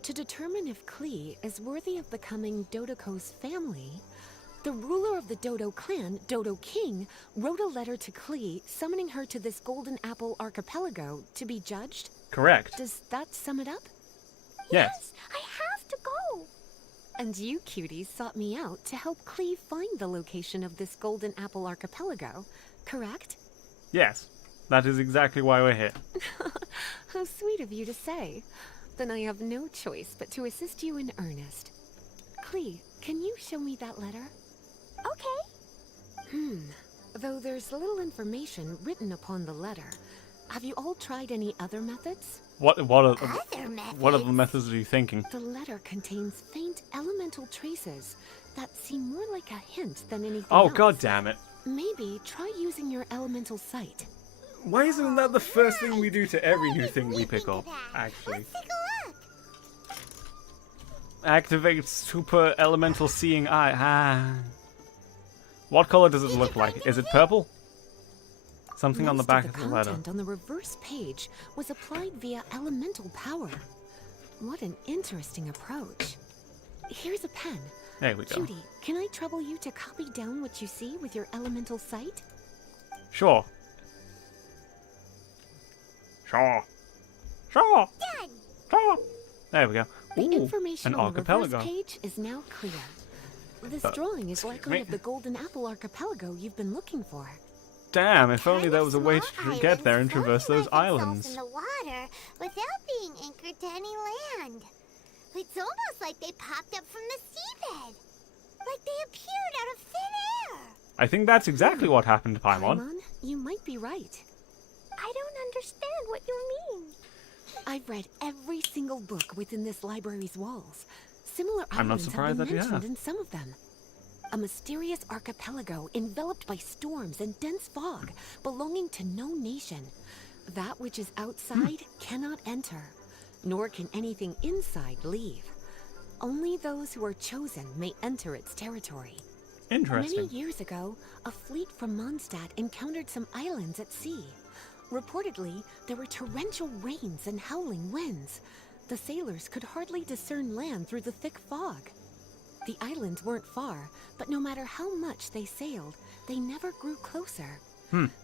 To determine if Klee is worthy of becoming Dodoko's family, the ruler of the Dodo clan, Dodo King, wrote a letter to Klee summoning her to this Golden Apple Archipelago to be judged? Correct. Does that sum it up? Yes. I have to go. And you, cuties, sought me out to help Klee find the location of this Golden Apple Archipelago, correct? Yes. That is exactly why we're here. How sweet of you to say. Then I have no choice but to assist you in earnest. Klee, can you show me that letter? Okay. Though there's little information written upon the letter, have you all tried any other methods? What Other methods. other methods are you thinking? The letter contains faint elemental traces that seem more like a hint than anything Oh, else. god damn it. Maybe try using your elemental sight. Why isn't that the first thing we do to every new thing we pick up? Actually. Let's take a look. Activate super elemental seeing eye. What color does it look like? Is it purple? Something on the Most back of of the letter. content on the reverse page was applied via elemental power. What an interesting approach. Here's a pen. There we go. Judy, can I trouble you to copy down what you see with your elemental sight? Sure. Sure. Sure. Done. Sure. There we go. The Ooh, information an on the reverse archipelago. page is now clear. This drawing is likely me. of the Golden Apple Archipelago you've been looking for. Damn, if only Tiny there was a way small to get there and islands traverse floating those like themselves islands. in the water without being anchored to any land. It's almost like they popped up from the seabed. Like they appeared out of thin air. I think that's exactly what happened to Paimon. Paimon, you might be right. I don't understand what you mean. I've read every single book within this library's walls. Similar I'm not islands surprised have that been you mentioned have. in some of them. A mysterious archipelago enveloped by storms and dense fog, belonging to no nation. That which is outside cannot enter, nor can anything inside leave. Only those who are chosen may enter its territory. Interesting. Many years ago, a fleet from Mondstadt encountered some islands at sea. Reportedly, there were torrential rains and howling winds. The sailors could hardly discern land through the thick fog. The islands weren't far, but no matter how much they sailed, they never grew closer.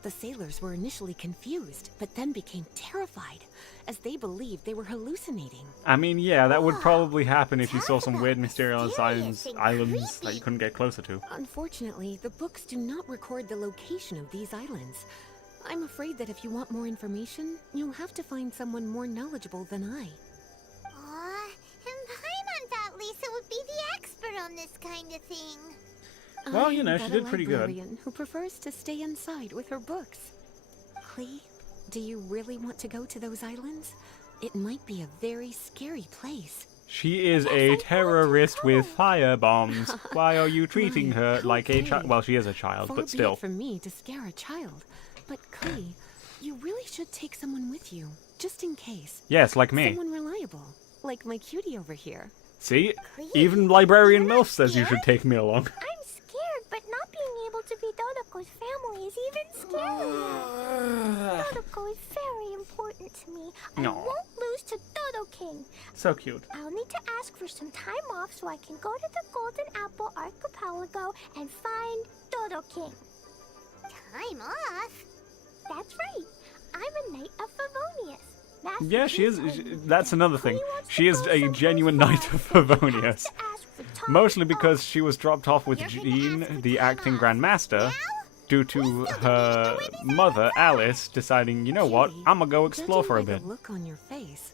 The sailors were initially confused, but then became terrified, as they believed they were hallucinating. I mean, yeah, that would probably happen if you saw Talk some about weird mysterious mysterious and islands that creepy. you couldn't get closer to. Unfortunately, the books do not record the location of these islands. I'm afraid that if you want more information, you'll have to find someone more knowledgeable than I. Aw, and Paimon thought Lisa would be the expert on this kind of thing. Well, you know, I'm she but did a pretty good. librarian who prefers to stay inside with her books. Clee, do you really want to go to those islands? It might be a very scary place. She is a terrorist with fire bombs. Why are you treating My, her how like a child? very. Well, she is a child, Far but be still. it from me to scare a child. But Clee, you really should take someone with you, just in case. Yes, like me. Someone reliable, like my cutie over here. See? Please, Even Librarian you're not MILF says you should scared? take me along. I'm scared, but not being able to be Dodoko's family is even scarier. Dodoko is very important to me. I No. won't lose to Dodo King. So cute. I'll need to ask for some time off so I can go to the Golden Apple Archipelago and find Dodo King. Time off? That's right. I'm a Knight of Favonius. Master Yeah, she is. King That's another thing. Clee wants She to is go a someplace genuine far, Knight of so he has Favonius. to ask for time Mostly because off. she was dropped off with You're gonna Jean, ask for the time acting off. Grandmaster, Now? due to her mother, Alice, deciding, you know what, Cutie, I'm gonna go explore judging for a by bit. the look on your face,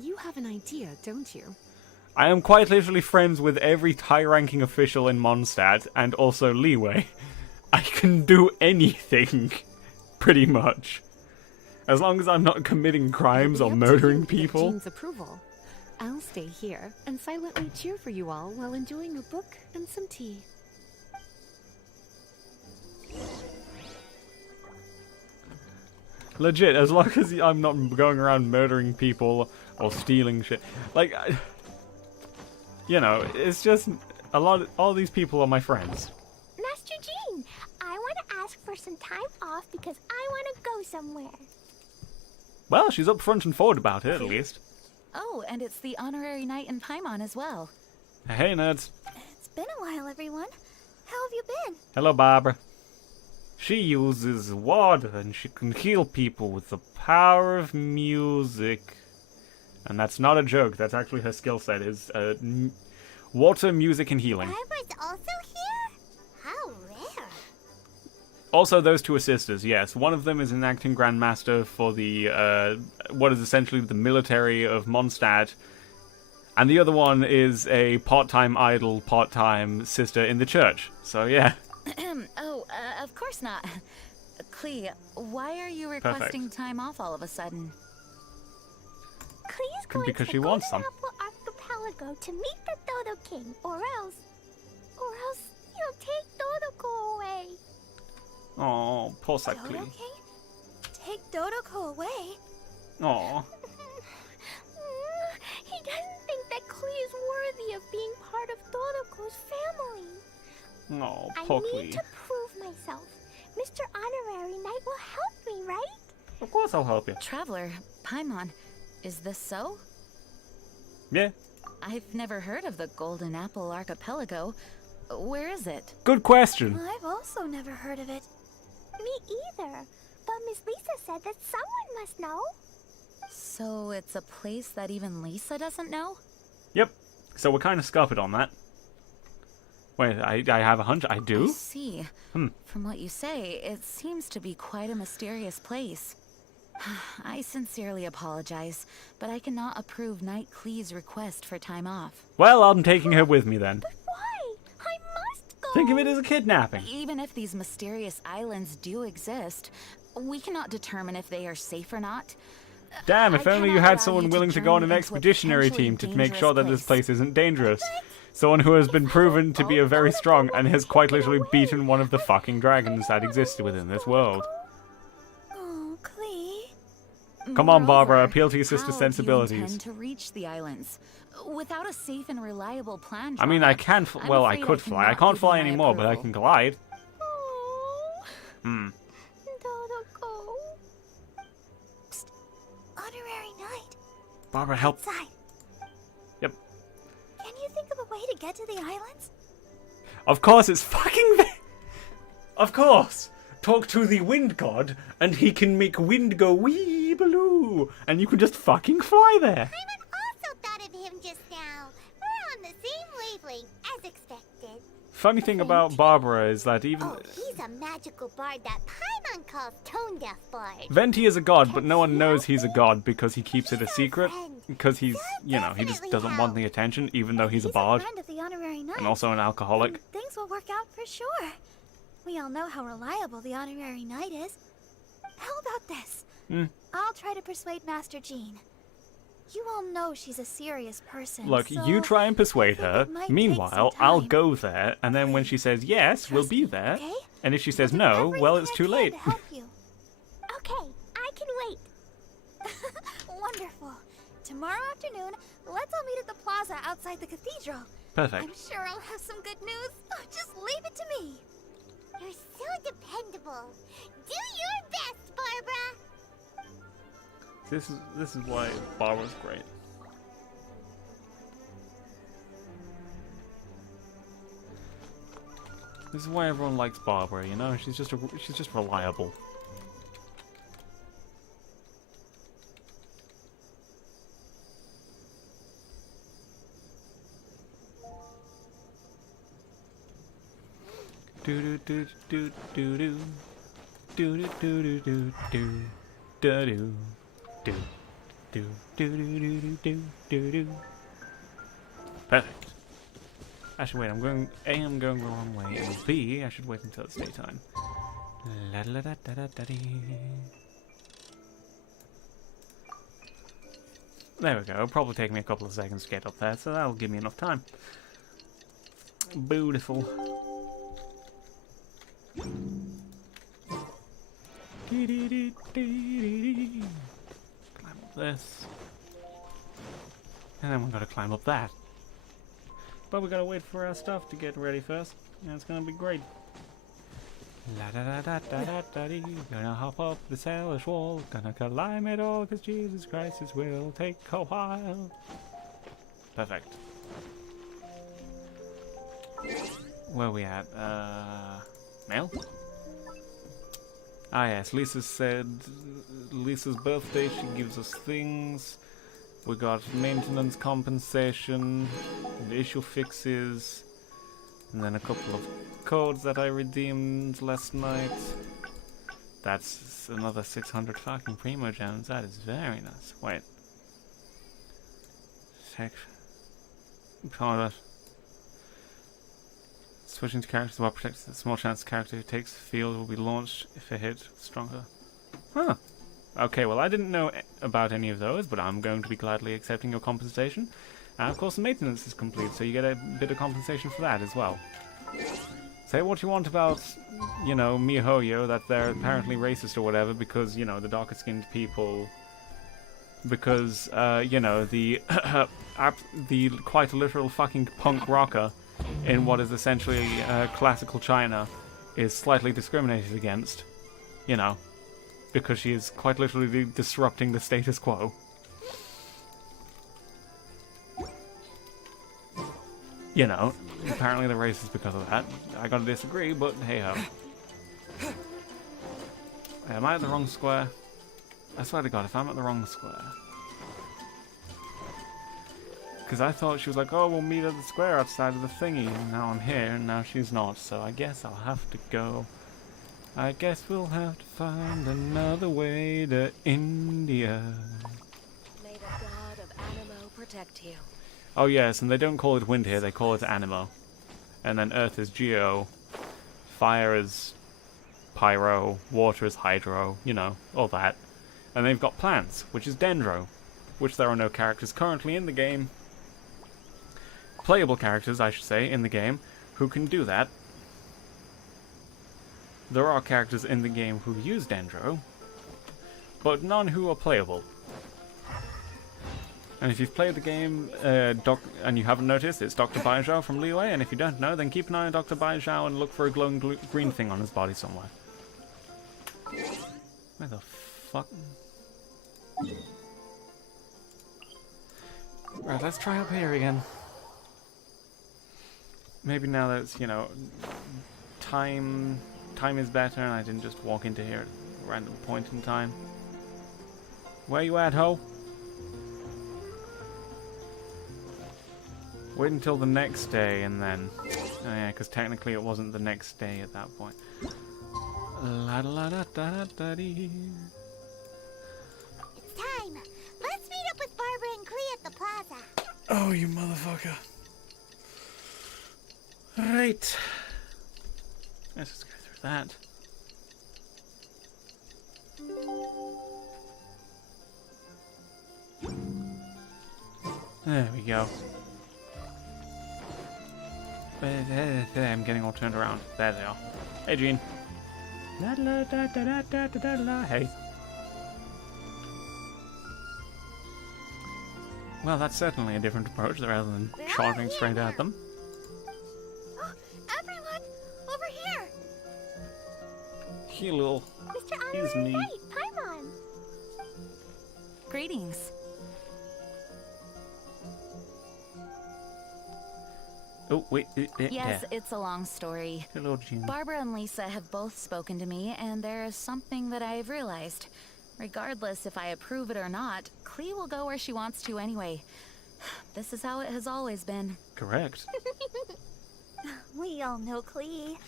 you have an idea, don't you? I am quite literally friends with every high-ranking official in Mondstadt, and also Leeway. I can do anything, pretty much. As long as I'm not committing crimes It'll or be up to you murdering to get people. Jean's approval. I'll stay here and silently cheer for you all while enjoying a book and some tea. Legit, as long as I'm not going around murdering people or stealing shit. Like, you know, it's just all these people are my friends. Master Jean, I want to ask for some time off because I want to go somewhere. Well, she's up front and forward about it, at least. Oh, and it's the honorary knight in Paimon as well. Hey, nerds. It's been a while, everyone. How have you been? Hello, Barbara. She uses water and she can heal people with the power of music. And that's not a joke, that's actually her skill set, is water, music, and healing. Barbara's also here? How rare. Also, those two are sisters, yes. One of them is an acting grandmaster for the, what is essentially the military of Mondstadt. And the other one is a part-time idol, part-time sister in the church. So, yeah. Of course not. Clee, why are you requesting time off all of a sudden? Clee's going Because to she the wants Golden some. Apple Archipelago to meet the Dodo King, or else he'll take Dodoko away. Oh, poor sad Dodo Clee. King? Take Dodoko away? Aw. He doesn't think that Clee is worthy of being part of Dodoko's family. Oh, I poor need Clee. to prove myself. Mr. Honorary Knight will help me, right? Of course I'll help you. Traveler, Paimon, is this so? Yeah. I've never heard of the Golden Apple Archipelago. Where is it? Good question. I've also never heard of it. Me either. But Miss Lisa said that someone must know. So it's a place that even Lisa doesn't know? Yep. So we're kind of scuppered on that. Wait, I have a hunch. I I do? see. From what you say, it seems to be quite a mysterious place. I sincerely apologize, but I cannot approve Knight Clee's request for time off. Well, I'm taking her with me then. But why? I must go. Think of it as a kidnapping. Even if these mysterious islands do exist, we cannot determine if they are safe or not. Damn, if I only you cannot had allow someone you to willing to go on an journey into a expeditionary potentially team to make sure that this dangerous place isn't dangerous. Someone who has been proven to be a very strong and has quite literally beaten one of the fucking dragons that existed within this world. Oh, Clee. Come on, Barbara, Moreover, appeal to your sister's how do you sensibilities. intend to reach the islands without a safe and reliable plan? I mean, I drawn can. up, I'm Well, I afraid could fly. I cannot can't give fly you my anymore, but I approval. can glide. Oh. Hmm. Dodoko. Psst. Honorary Knight. Barbara, help. Outside. Yep. Can you think of a way to get to the islands? Of course, it's fucking. Of course. Talk to the wind god, and he can make wind go wee baloo, and you can just fucking fly there. Paimon also thought of him just now. We're on the same wavelength, as expected. Funny thing about Barbara is that even Oh, he's a magical bard that Paimon one calls tone deaf bard. Venti is a god, but no one knows he's a god because he keeps it a secret. friend. Because he's, you know, he just Definitely doesn't want the attention, even though he's a He's bard. a friend of the honorary knight. And also an alcoholic. And things will work out for sure. We all know how reliable the honorary knight is. How about this? I'll try to persuade Master Jean. You all know she's a serious person. Look, so you try and persuade her. it might take Meanwhile, some I'll time. go there, and then when she says yes, we'll be there. okay? And if she says I'll do no, well, everything it's I too can late. to help you. Okay, I can wait. Wonderful. Tomorrow afternoon, let's all meet at the plaza outside the cathedral. Perfect. I'm sure I'll have some good news. Oh, just leave it to me. You're so dependable. Do your best, Barbara. This is why Barbara's great. This is why everyone likes Barbara, you know? She's just reliable. Do do do do do do do do do do do do do do do do do do do. Perfect. Actually, wait. I'm going the wrong way, and B, I should wait until it's daytime. La da da da da da dee. There we go. It'll probably take me a couple of seconds to get up there, so that'll give me enough time. Beautiful. Climb up this. And then we've got to climb up that. But we gotta wait for our stuff to get ready first. And it's gonna be great. La da da da da da da dee. Gonna hop up the hellish wall. Gonna climb it all, cause Jesus Christ, this will take a while. Perfect. Where are we at? Mail? Ah yes, Lisa said Lisa's birthday, she gives us things. We got maintenance compensation, the issue fixes, and then a couple of codes that I redeemed last night. That's another 600 fucking primo gems. That is very nice. Wait. Check. Hold. Switching to characters while protects a small chance the character who takes the field will be launched if a hit stronger. Huh. Okay, well I didn't know about any of those, but I'm going to be gladly accepting your compensation. And of course the maintenance is complete, so you get a bit of compensation for that as well. Say what you want about, you know, miHoYo, that they're apparently racist or whatever, because, you know, the darker skinned people... Because, you know, the the quite literal fucking punk rocker in what is essentially classical China is slightly discriminated against, you know. Because she is quite literally disrupting the status quo. You know, apparently they're racist because of that. I gotta disagree, but hey ho. Am I at the wrong square? I swear to God, if I'm at the wrong square. Because I thought she was like, oh, we'll meet at the square outside of the thingy. And now I'm here, and now she's not, so I guess I'll have to go. I guess we'll have to find another way to India. May the god of Animo protect you. Oh yes, and they don't call it wind here, they call it Animo. And then earth is Geo, fire is Pyro, water is Hydro, you know, all that. And they've got plants, which is Dendro, which there are no characters currently in the game. Playable characters, I should say, in the game, who can do that. There are characters in the game who use Dendro, but none who are playable. And if you've played the game and you haven't noticed, it's Dr. Baizhou from Liyue, and if you don't know, then keep an eye on Dr. Baizhou and look for a glowing green thing on his body somewhere. Where the fuck? Right, let's try up here again. Maybe now that it's, you know, time is better and I didn't just walk into here at a random point in time. Where you at, ho? Wait until the next day and then... Oh yeah, because technically it wasn't the next day at that point. La da la da da da da dee. It's time. Let's meet up with Barbara and Clee at the plaza. Oh, you motherfucker. Right. Let's just go through that. There we go. I'm getting all turned around. There they are. Hey, Jean. La la da da da da da da la. Hey. Well, that's certainly a different approach rather than charging straight at them. Everyone, over here! Hello. Mr. Here's Honorary me. Knight, Paimon. Greetings. Oh, wait. Yes, it's a long story. Hello, Jean. Barbara and Lisa have both spoken to me, and there is something that I've realized. Regardless if I approve it or not, Clee will go where she wants to anyway. This is how it has always been. Correct. We all know Clee.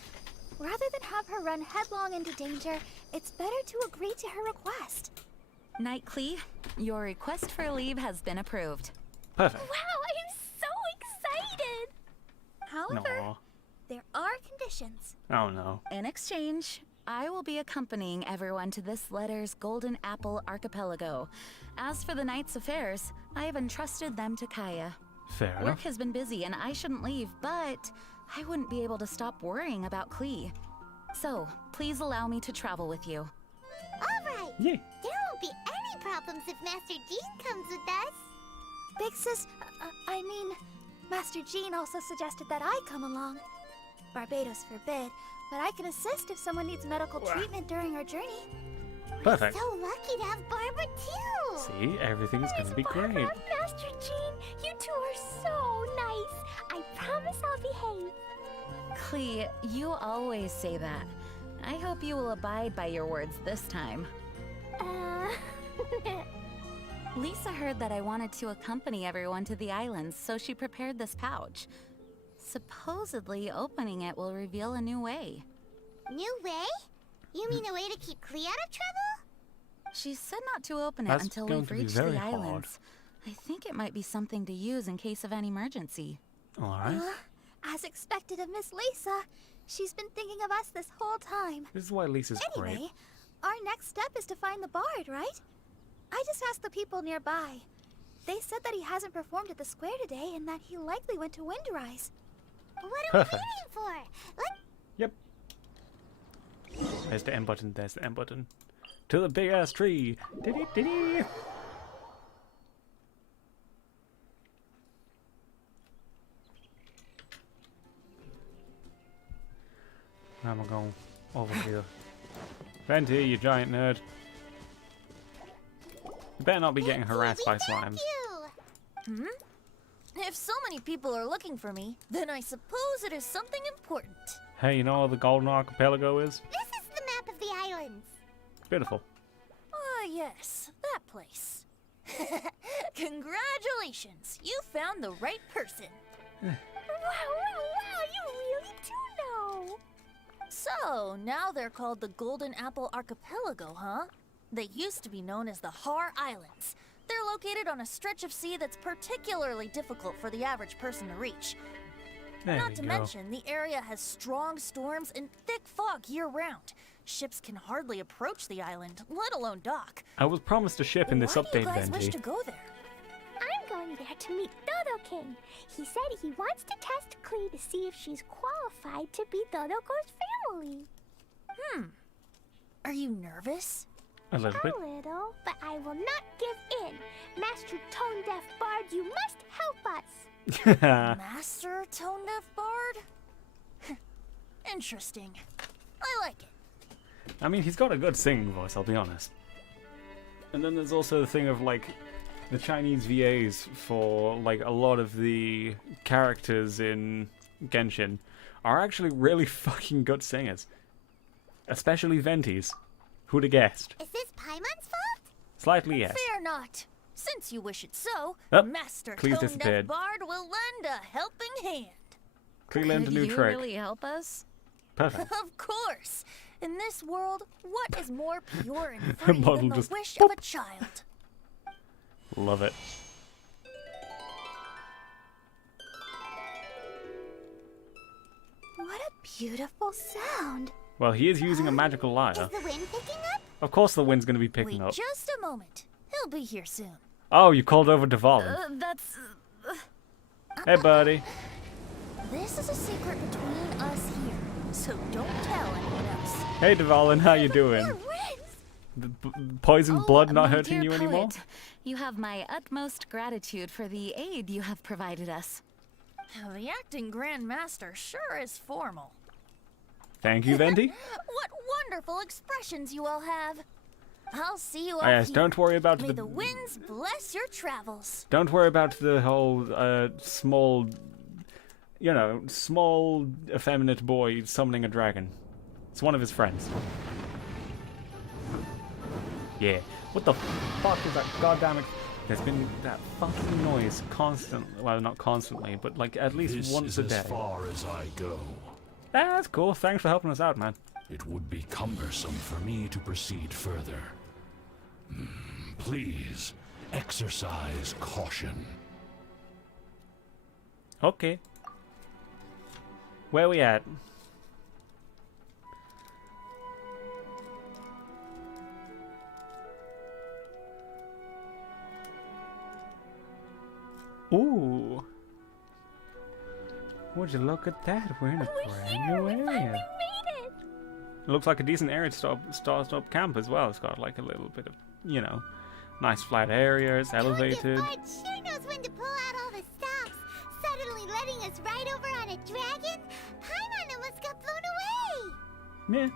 Rather than have her run headlong into danger, it's better to agree to her request. Night, Clee. Your request for leave has been approved. Perfect. Wow, I'm so excited! However, No. there are conditions. Oh, no. In exchange, I will be accompanying everyone to this letter's Golden Apple Archipelago. As for the night's affairs, I have entrusted them to Kaya. Fair Work enough. has been busy and I shouldn't leave, but I wouldn't be able to stop worrying about Clee. So, please allow me to travel with you. All right. Yeah. There won't be any problems if Master Jean comes with us. Big Sis, I mean, Master Jean also suggested that I come along. Barbados forbid, but I can assist if someone needs medical treatment during our journey. Perfect. So lucky to have Barbara too. See, everything's gonna be great. Master Jean, you two are so nice. I promise I'll behave. Clee, you always say that. I hope you will abide by your words this time. Lisa heard that I wanted to accompany everyone to the islands, so she prepared this pouch. Supposedly, opening it will reveal a new way. New way? You mean a way to keep Clee out of trouble? She said not to open it That's until going we've to be reached very the hard. islands. I think it might be something to use in case of an emergency. Alright. As expected of Miss Lisa, she's been thinking of us this whole time. This is why Lisa's Anyway, great. our next step is to find the bard, right? I just asked the people nearby. They said that he hasn't performed at the square today and that he likely went to Windrise. What are Perfect. we waiting for? Let Yep. There's the M button, there's the M button. To the big ass tree! Diddy diddy! Now I'm going over here. Venti, you giant nerd. You better not be getting harassed by slimes. you. If so many people are looking for me, then I suppose it is something important. Hey, you know where the Golden Archipelago is? This is the map of the islands. Beautiful. Ah, yes, that place. Congratulations, you found the right person. Wow, you really do know. So, now they're called the Golden Apple Archipelago, huh? They used to be known as the Har Islands. They're located on a stretch of sea that's particularly difficult for the average person to reach. There Not we to go. mention, the area has strong storms and thick fog year-round. Ships can hardly approach the island, let alone dock. I was promised a ship in this Why do you update, guys wish Venti. to go there? I'm going there to meet Dodo King. He said he wants to test Clee to see if she's qualified to be Dodoko's family. Are you nervous? A little bit. A little, but I will not give in. Master Tone Deaf Bard, you must help us. Master Tone Deaf Bard? Interesting. I like it. I mean, he's got a good singing voice, I'll be honest. And then there's also the thing of, like, the Chinese VAs for, like, a lot of the characters in Genshin are actually really fucking good singers. Especially Venti's. Who'd have guessed? Is this Paimon's fault? Slightly, yes. Fear not. Since you wish it so, Oh, Master Clee's Tone Deaf disappeared. Bard will lend a helping hand. Cleland a Could new you trick. really help us? Perfect. Of course. In this world, what is more pure and free Bottle than the just wish of a child? Love it. What a beautiful sound. Well, he is using a magical Is lyre. the wind picking up? Of course the wind's going to be picking Wait up. just a moment. He'll be here soon. Oh, you called over Dvalin. That's... Hey, buddy. This is a secret between us here, so don't tell anyone else. Hey, Dvalin, how you doing? More winds. The poison blood not my hurting dear you anymore? poet, you have my utmost gratitude for the aid you have provided us. The acting Grand Master sure is formal. Thank you, Venti. What wonderful expressions you all have. I'll see you all Yes, here. don't worry about May the... the winds bless your travels. Don't worry about the whole small... You know, small, effeminate boy summoning a dragon. It's one of his friends. Yeah. What the fuck is that goddamn... There's been that fucking noise constantly. Well, not constantly, but like at least This once is a day. as far as I go. That's cool. Thanks for helping us out, man. It would be cumbersome for me to proceed further. Please, exercise caution. Okay. Where we at? Ooh. Would you look at that? We're in a brand new area. It looks like a decent area to start camp as well. It's got like a little bit of, you know, nice flat area. It's elevated. Bart sure knows when to pull out all the stops. Suddenly letting us ride over on a dragon? Paimon almost got blown away. Yeah.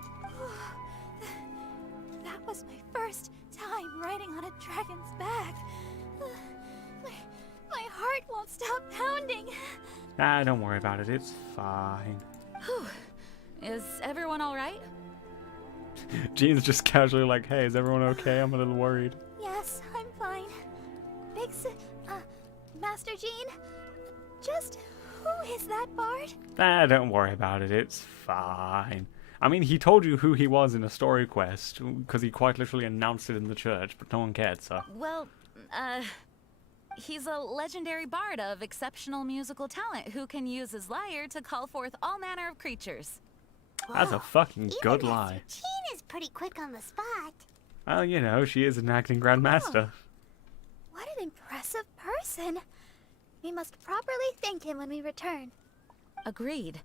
That was my first time riding on a dragon's back. My heart won't stop pounding. Ah, don't worry about it. It's fine. Whew. Is everyone all right? Jean's just casually like, hey, is everyone okay? I'm a little worried. Yes, I'm fine. Master Jean, just who is that bard? Ah, don't worry about it. It's fine. I mean, he told you who he was in a story quest, because he quite literally announced it in the church, but no one cared, so... Well, he's a legendary bard of exceptional musical talent who can use his lyre to call forth all manner of creatures. That's a fucking Even good Master lie. Jean is pretty quick on the spot. Well, you know, she is an acting grandmaster. What an impressive person. We must properly thank him when we return. Agreed.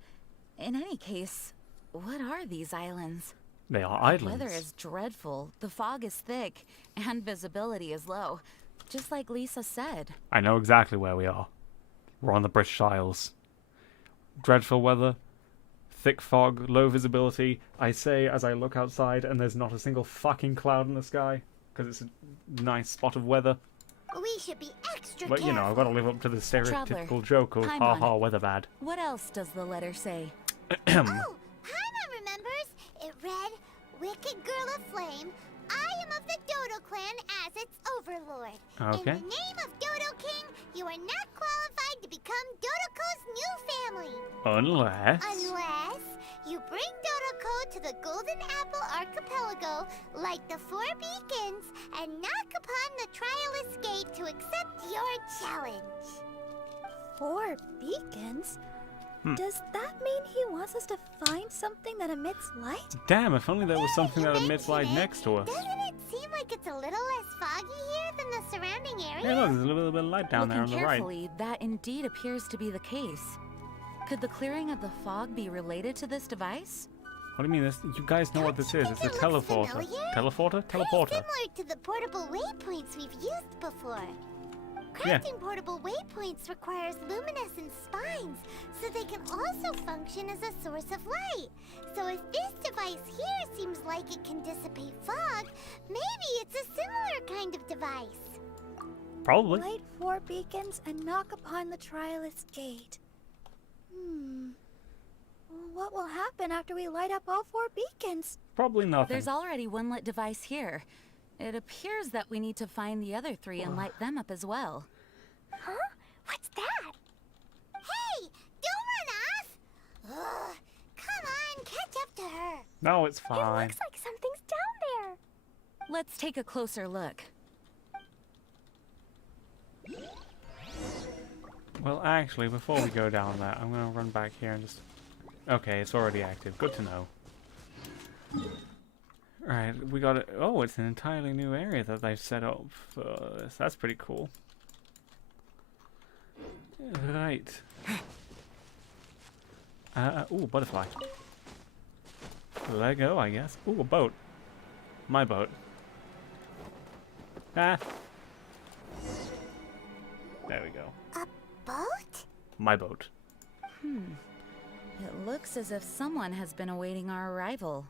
In any case, what are these islands? They are The islands. weather is dreadful, the fog is thick, and visibility is low. Just like Lisa said. I know exactly where we are. We're on the British Isles. Dreadful weather, thick fog, low visibility. I say as I look outside and there's not a single fucking cloud in the sky, because it's a nice spot of weather. We should be extra But you know, I've got to live up to the stereotypical joke of Paimon. ha ha weather bad. What else does the letter say? Oh, Paimon remembers. It read, Wicked Girl of Flame, I am of the Dodo clan as its overlord. Okay. In the name of Dodo King, you are not qualified to become Dodoko's new family. Unless... Unless you bring Dodoko to the Golden Apple Archipelago, light the 4 beacons, and knock upon the Trialist Gate to accept your challenge. 4 beacons? Does that mean he wants us to find something that emits light? Damn, if only there was something You that emits mention light it. next to us. Doesn't it seem like it's a little less foggy here than the surrounding area? Hey, look, there's a little bit of light down there on Looking the right. carefully, that indeed appears to be the case. Could the clearing of the fog be related to this device? What do you mean? This? You guys know what this is. It's a It looks teleporter. familiar. Teleporter? Pretty Teleporter. similar to the portable waypoints we've used before. Yeah. Crafting portable waypoints requires luminescent spines, so they can also function as a source of light. So if this device here seems like it can dissipate fog, maybe it's a similar kind of device. Probably. Light 4 beacons and knock upon the Trialist Gate. What will happen after we light up all 4 beacons? Probably nothing. There's already one lit device here. It appears that we need to find the other 3 and light them up as well. Huh? What's that? Hey! Don't run off! Ugh, come on, catch No, it's It fine. looks like something's down there. Let's take a closer look. Well, actually, before we go down there, I'm gonna run back here and just... Okay, it's already active. Good to know. Right, we got it. Oh, it's an entirely new area that they've set up for this. That's pretty cool. Right. Ooh, butterfly. Lego, I guess. Ooh, a boat. My boat. Ah. There we go. A boat? My boat. It looks as if someone has been awaiting our arrival.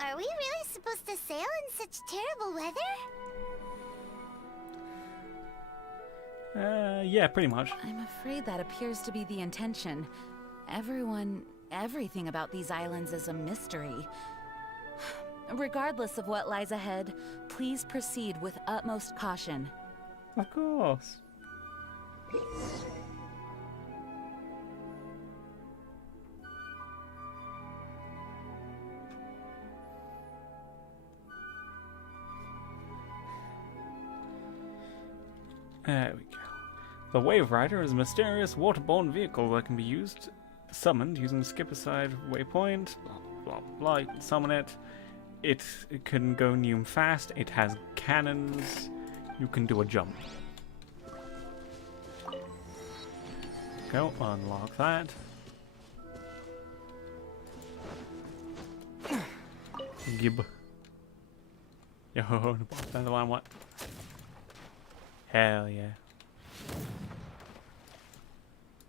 Are we really supposed to sail in such terrible weather? Yeah, pretty much. I'm afraid that appears to be the intention. Everything about these islands is a mystery. Regardless of what lies ahead, please proceed with utmost caution. Of course. There we go. The Wave Rider is a mysterious waterborne vehicle that can be summoned using skip aside waypoint, blah blah blah. You can summon it. It can go Neum fast. It has cannons. You can do a jump. Go unlock that. Gib. Yo, that's the one. What? Hell yeah.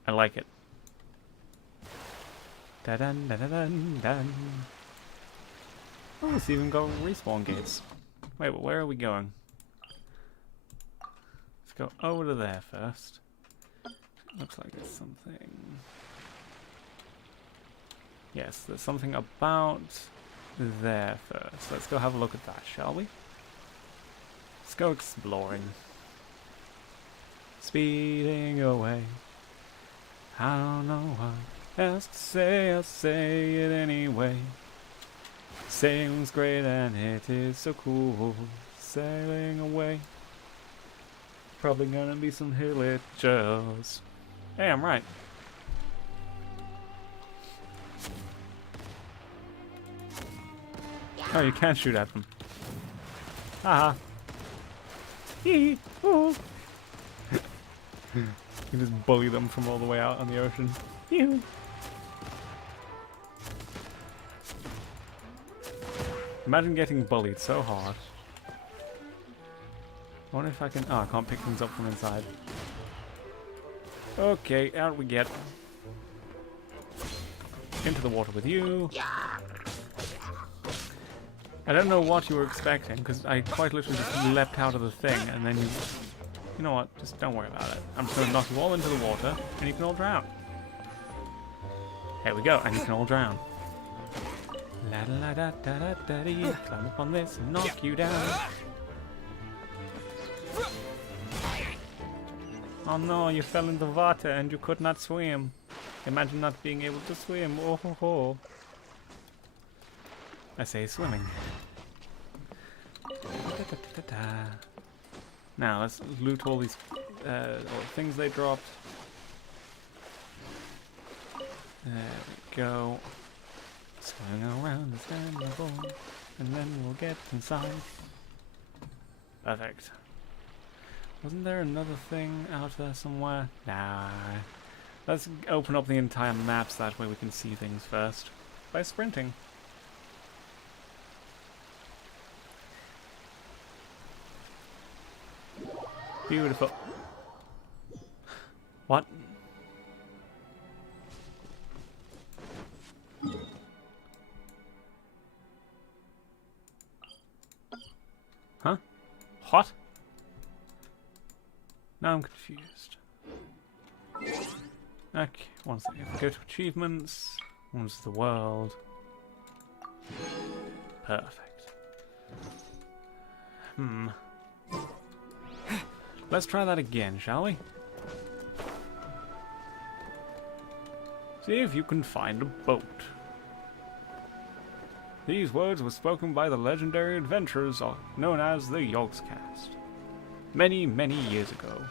I like it. Da dun da da dun dun. Oh, it's even got respawn gates. Wait, but where are we going? Let's go over to there first. Looks like there's something. Yes, there's something about there first. Let's go have a look at that, shall we? Let's go exploring. Speeding away. I don't know what else to say, I'll say it anyway. Sailing's great and it is so cool. Sailing away. Probably gonna be some villagers. Hey, I'm right. Oh, you can't shoot at them. Haha. Hee hoo. You can just bully them from all the way out on the ocean. Hee-hoo. Imagine getting bullied so hard. I wonder if I can... Oh, I can't pick things up from inside. Okay, out we get. Into the water with you. I don't know what you were expecting, because I quite literally just leapt out of the thing, and then you... You know what? Just don't worry about it. I'm just going to knock you all into the water, and you can all drown. There we go, and you can all drown. La da la da da da da dee. Climb up on this and knock you down. Oh no, you fell in the water and you could not swim. Imagine not being able to swim. Oh ho ho. I say swimming. Da, da, da, da, da. Now let's loot all these things they dropped. There we go. Swing around the standing board, and then we'll get inside. Perfect. Wasn't there another thing out there somewhere? Nah. Let's open up the entire maps, that way we can see things first. By sprinting. Beautiful. What? Huh? What? Now I'm confused. Okay, one second. Go to achievements. Once the world. Perfect. Let's try that again, shall we? See if you can find a boat. These words were spoken by the legendary adventurers known as the Yogscast many, many years ago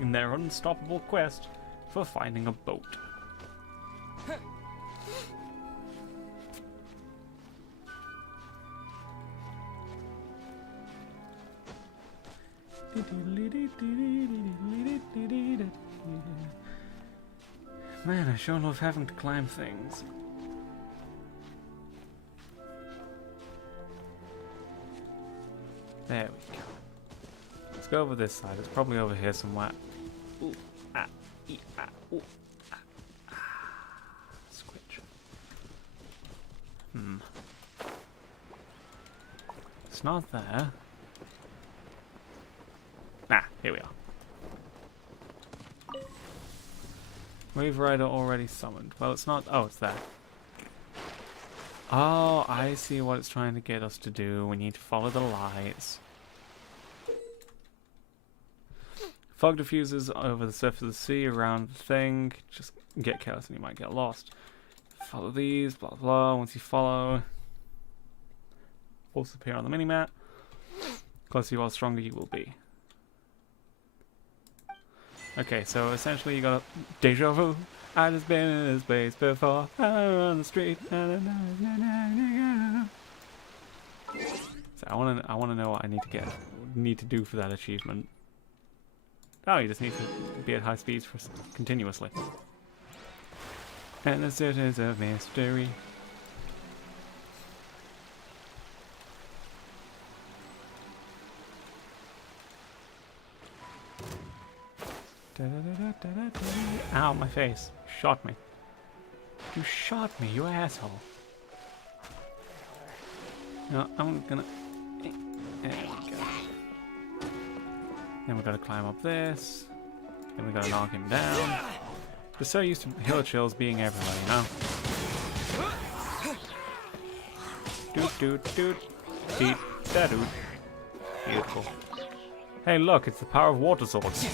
in their unstoppable quest for finding a boat. Man, I sure love having to climb things. There we go. Let's go over this side. It's probably over here somewhere. Ooh, ah, ooh, ah. Squitch. It's not there. Ah, here we are. Wave Rider already summoned. Well, it's not. Oh, it's there. Oh, I see what it's trying to get us to do. We need to follow the lights. Fog diffuses over the surface of the sea around the thing. Just get careless and you might get lost. Follow these, blah blah. Once you follow, force appear on the minimap. Closer you are, stronger you will be. Okay, so essentially you got a deja vu. I just been in this place before. I'm on the street. So I wanna know what I need to do for that achievement. Oh, you just need to be at high speeds for continuously. And the citizens of mystery. Ow, my face. Shot me. You shot me, you asshole. No, I'm gonna... There we go. Then we gotta climb up this. Then we gotta knock him down. We're so used to hill chills being everywhere, you know? Doot doot doot. Deep da doot. Beautiful. Hey look, it's the power of water swords.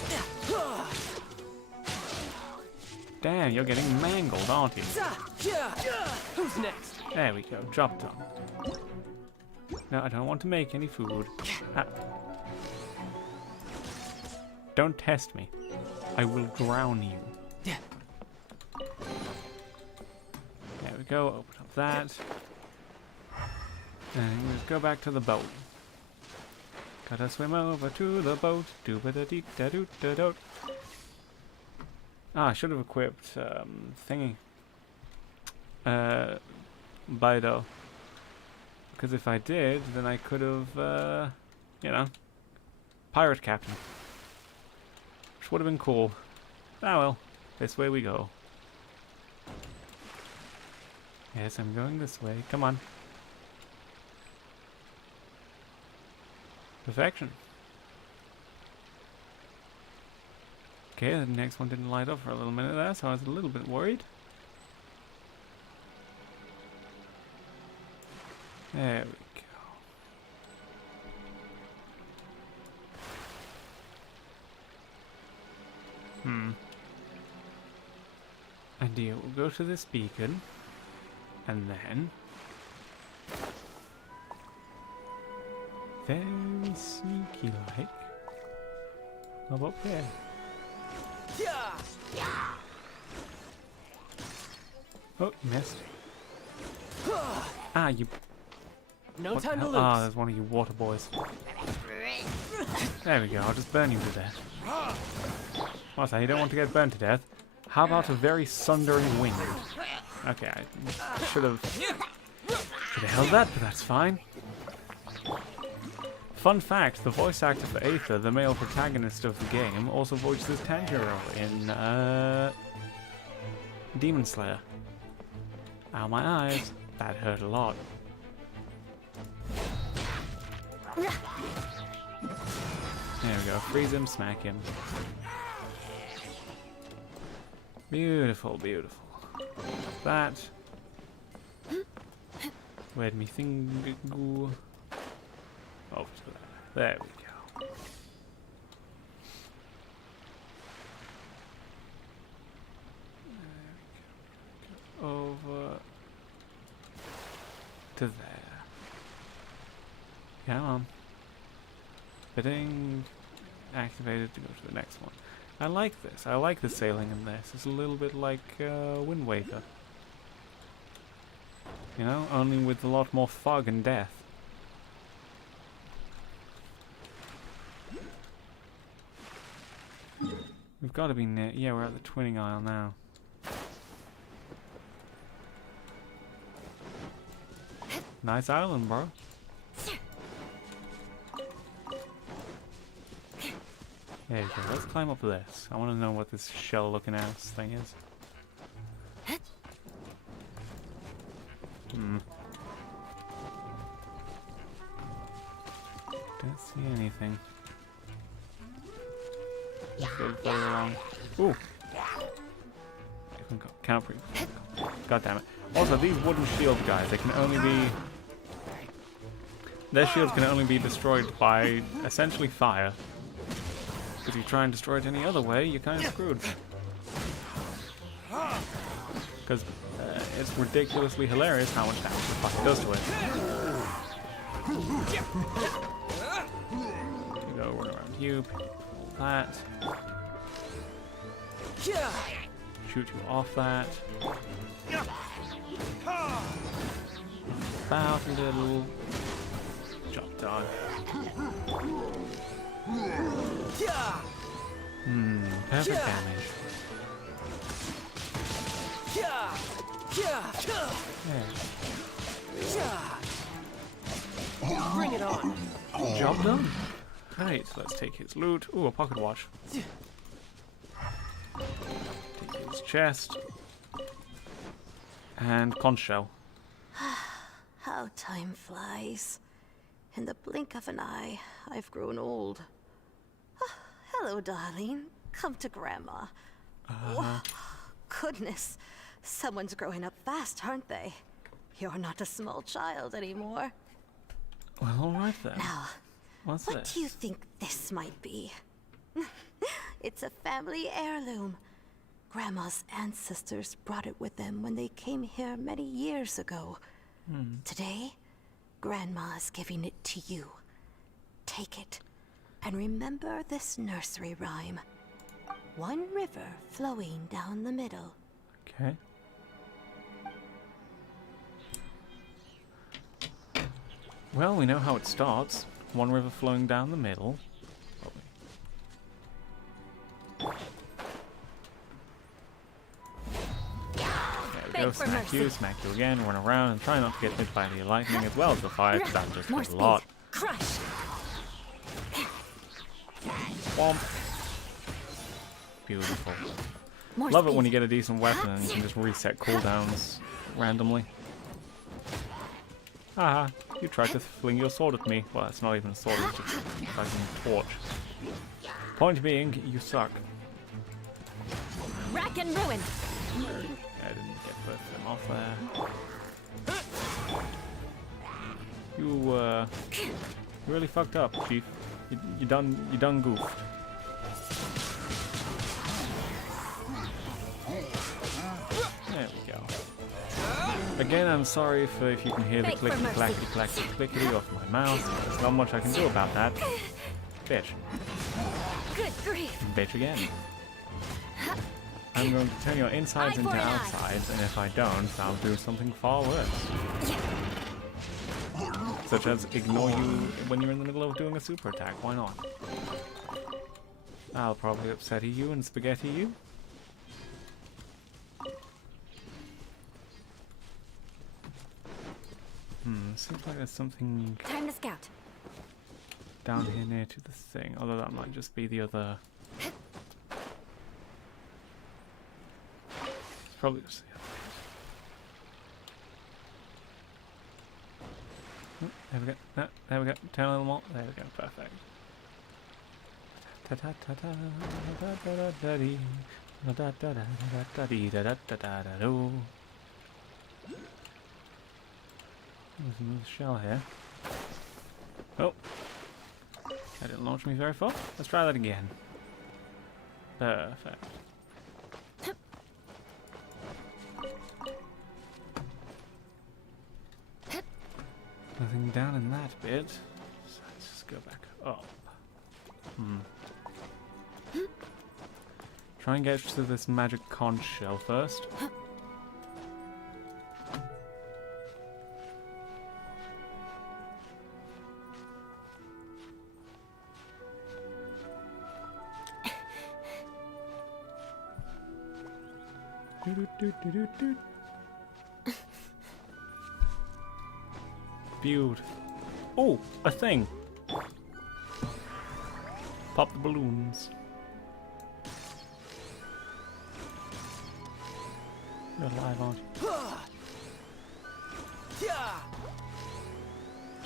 Damn, you're getting mangled, aren't you? Who's next? There we go, drop down. No, I don't want to make any food. Ah. Don't test me. I will drown you. There we go, open up that. And let's go back to the boat. Gotta swim over to the boat. Do-ba-da-dee-da-doot-da-doot. Ah, I should have equipped thingy. Bido. Because if I did, then I could have, you know, pirate captain. Which would have been cool. Ah well, this way we go. Yes, I'm going this way. Come on. Perfection. Okay, the next one didn't light up for a little minute there, so I was a little bit worried. There we go. Idea, we'll go to this beacon, and then... very sneaky-like. How up there? Oh, missed. Ah, you... No what time to lose. Ah, there's one of you water boys. There we go, I'll just burn you to death. What's that, you don't want to get burned to death? How about a very sundering wind? Okay, I should have held that, but that's fine. Fun fact, the voice actor for Aether, the male protagonist of the game, also voices Tanjiro in Demon Slayer. Ow, my eyes. That hurt a lot. There we go. Freeze him, smack him. Beautiful, beautiful. That. Where'd me thing go? Over to that. There we go. to there. Come on. Bidding activated to go to the next one. I like this. I like the sailing in this. It's a little bit like Wind Waker. You know, only with a lot more fog and death. We've got to be near. Yeah, we're at the Twinning Isle now. Nice island, bro. There you go. Let's climb up this. I want to know what this shell-looking ass thing is. Don't see anything. Let's go further along. Ooh! Count free. God damn it. Also, these wooden shield guys, they can only be... Their shields can only be destroyed by, essentially, fire. If you try and destroy it any other way, you're kind of screwed. Because it's ridiculously hilarious how much damage the fuck it does to it. You go, run around you, all that. Shoot you off that. About a little. Job done. Perfect damage. Bring it on. Job done. Right, let's take his loot. Ooh, a pocket watch. Take his chest. And conch shell. How time flies. In the blink of an eye, I've grown old. Hello, darling. Come to Grandma. Oh, goodness. Someone's growing up fast, aren't they? You're not a small child anymore. Well, alright then. Now, What's what this? do you think this might be? It's a family heirloom. Grandma's ancestors brought it with them when they came here many years ago. Today, Grandma is giving it to you. Take it, and remember this nursery rhyme. One river flowing down the middle. Okay. Well, we know how it starts. One river flowing down the middle. There we go, smack you again, run around and try not to get hit by the lightning as well as the fire, because that just hurts a lot. Crush. Womp. Beautiful. More Love it speed. when you get a decent weapon and you can just reset cooldowns randomly. Haha, you tried to fling your sword at me. Well, it's not even a sword, it's just a fucking torch. Point being, you suck. Rack and ruin. I didn't get both of them off there. You really fucked up, Chief. You done goofed. There we go. Again, I'm sorry if you can hear the clicky clacky clacky clickety off my mouth. There's not much I can do about that. Bitch. Good grief. Bitch again. I'm going to turn your insides into outsides, and if I don't, I'll do something far worse. Such as ignore you when you're in the middle of doing a super attack. Why not? I'll probably upset you and spaghetti you. Seems like there's something Time to scout. down here near to the thing, although that might just be the other... It's probably just the other. There we go. No, there we go. Turn a little more. There we go. Perfect. Ta ta ta ta da da da da dee da da da da da dee da da da da da do. There's another shell here. Oh, that didn't launch me very far. Let's try that again. Perfect. down in that bit. So let's just go back up. Try and get to this magic conch shell first. Build. Oh, a thing. Pop the balloons. You're alive, aren't you?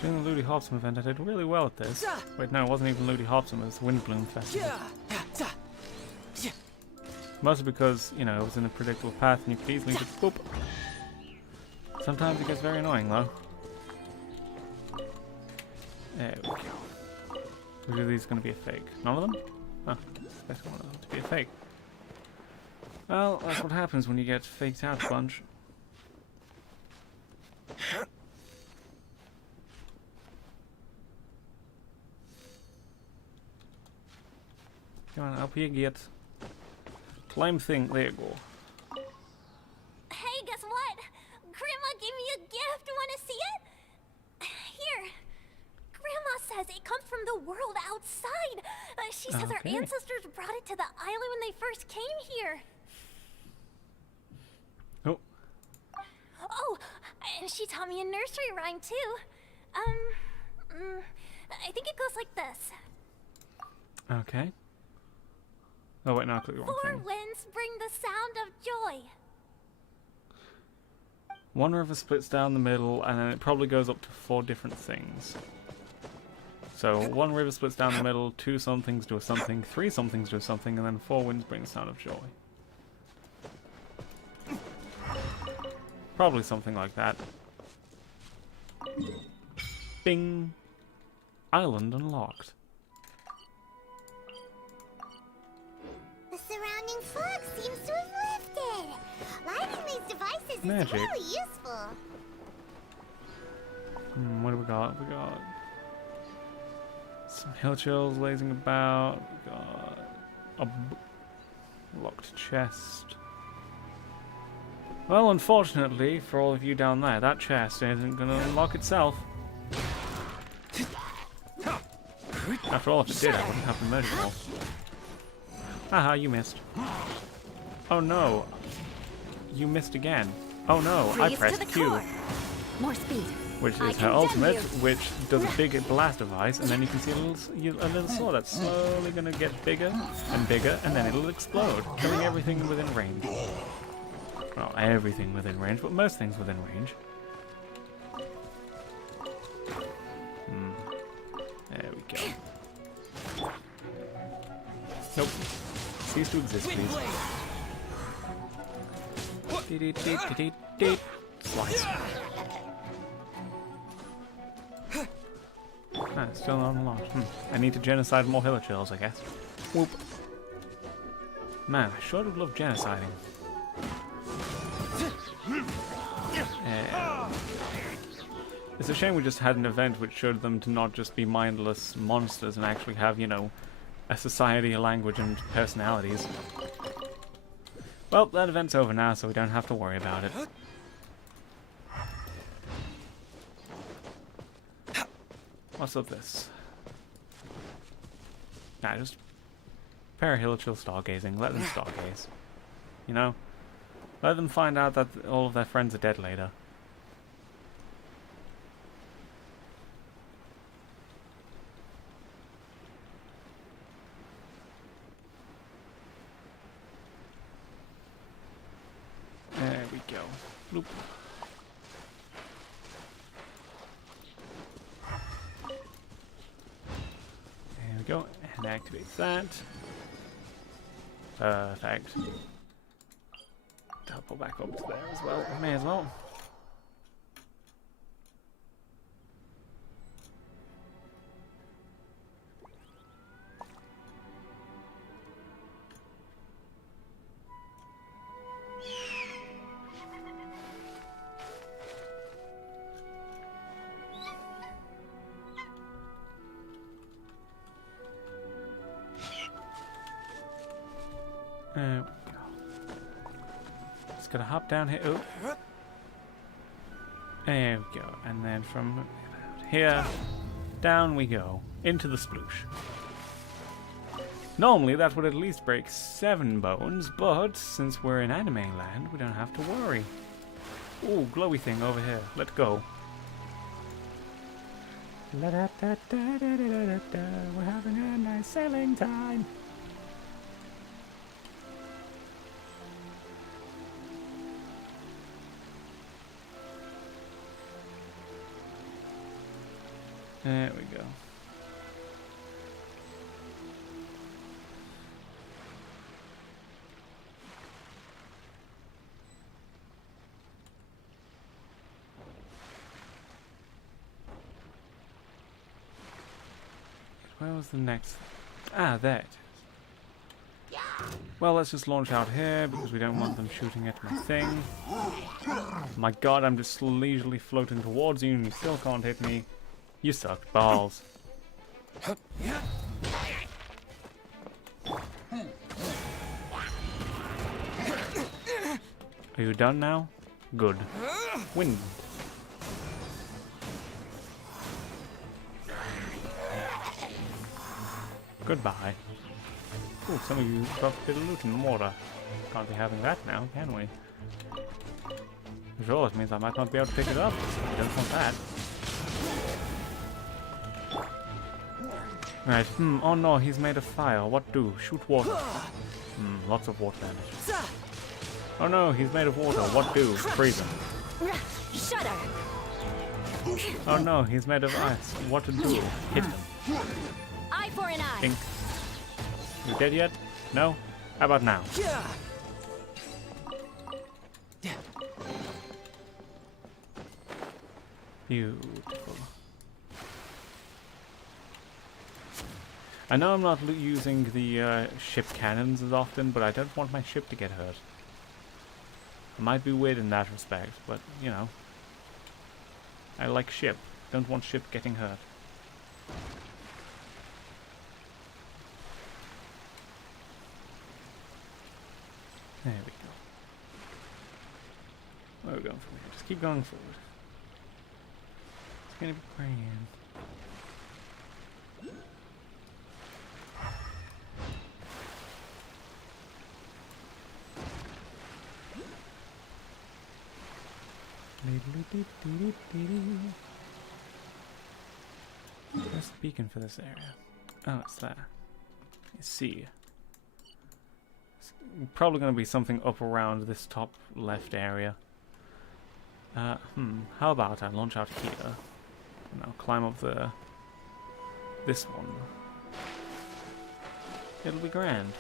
During the Ludi Hobson event, I did really well at this. Wait, no, it wasn't even Ludi Hobson, it was the Windbloom Festival. Mostly because, you know, it was in a predictable path and you could easily just boop. Sometimes it gets very annoying, though. There we go. Which of these going to be a fake? None of them? Oh, that's one of them to be a fake. Well, that's what happens when you get faked out a bunch. Come on, up here, get. Climb thing, there you go. Hey, guess what? Grandma gave me a gift. Wanna see it? Here. Grandma says it comes from the world outside. She says our ancestors brought it to the island when they first came here. Oh. Oh, and she taught me a nursery rhyme too. I think it goes like this. Okay. Oh wait, no, I clicked the wrong Four thing. winds bring the sound of joy. One river splits down the middle, and then it probably goes up to 4 different things. So, one river splits down the middle, 2 somethings do a something, 3 somethings do a something, and then 4 winds bring the sound of joy. Probably something like that. Bing! Island unlocked. The surrounding fog seems to have lifted. Lighting these devices Magic. is really useful. What do we got? We got some hill chills lazing about. We got a locked chest. Well, unfortunately, for all of you down there, that chest isn't going to unlock itself. After all, if it did, I wouldn't have to murder you all. Haha, you missed. Oh no. You missed again. Oh no, I pressed Q. More speed. Which is her ultimate, which does a big blast device, and then you can see a little sword that's slowly going to get bigger, and then it'll explode, killing everything within range. Well, everything within range, but most things within range. There we go. Nope. Cease to exist, please. Slice. Ah, still not unlocked. I need to genocide more hillachills, I guess. Whoop. Man, I sure would love genociding. It's a shame we just had an event which showed them to not just be mindless monsters and actually have, you know, a society, a language, and personalities. Well, that event's over now, so we don't have to worry about it. What's up this? Nah, just pair of hillchill stargazing. Let them stargaze. You know? Let them find out that all of their friends are dead later. There we go. Bloop. There we go, and activate that. Perfect. Double back up to there as well. May as well. There we go. Just gotta hop down here. Oh. There we go. And then from here, down we go. Into the sploosh. Normally that would at least break 7 bones, but since we're in anime land, we don't have to worry. Ooh, glowy thing over here. Let's go. La da da da da da da da. We're having a nice sailing time. There we go. Where was the next? Ah, there it is. Well, let's just launch out here because we don't want them shooting at my thing. My god, I'm just leisurely floating towards you and you still can't hit me. You suck balls. Are you done now? Good. Win. Goodbye. Ooh, some of you dropped a bit of loot in the water. Can't be having that now, can we? Sure, it means I might not be able to pick it up. I don't want that. Right, oh no, he's made of fire. What do? Shoot water. Lots of water damage. Oh no, he's made of water. What do? Freeze him. Shudder. Oh no, he's made of ice. What to do? Hit him. Eye for an eye. Pink. You dead yet? No? How about now? Beautiful. I know I'm not using the ship cannons as often, but I don't want my ship to get hurt. I might be weird in that respect, but, you know. I like ship. Don't want ship getting hurt. There we go. Where are we going from here? Just keep going forward. It's gonna be grand. Where's the beacon for this area? Oh, it's there. I see. It's probably going to be something up around this top left area. How about I launch out here and I'll climb up this one. It'll be grand.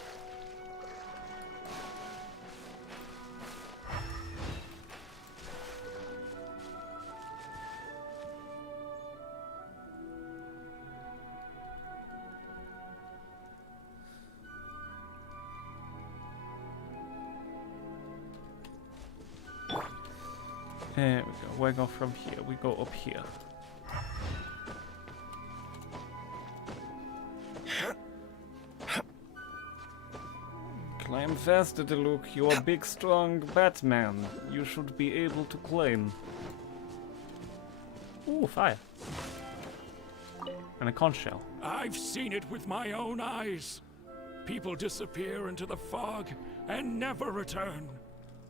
There we go. Where go from here? We go up here. Climb faster, Luke. You're a big, strong Batman. You should be able to climb. Ooh, fire. And a conch shell. I've seen it with my own eyes. People disappear into the fog and never return.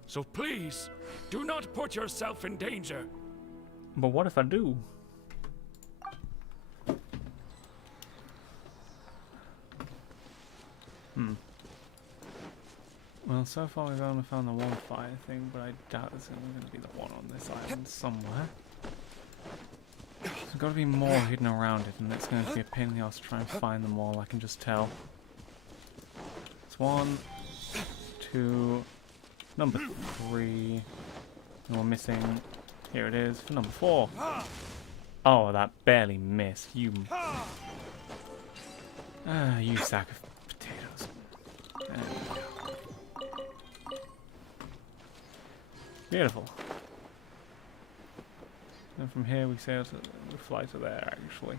So please, do not put yourself in danger. But what if I do? Well, so far we've only found the one fire thing, but I doubt there's going to be the one on this island somewhere. There's got to be more hidden around it, and it's going to be a pain in the ass to try and find them all, I can just tell. It's 1, 2... Number 3. And we're missing. Here it is for number 4. Oh, that barely missed. You sack of potatoes. There we go. Beautiful. And from here we sail to we fly to there actually.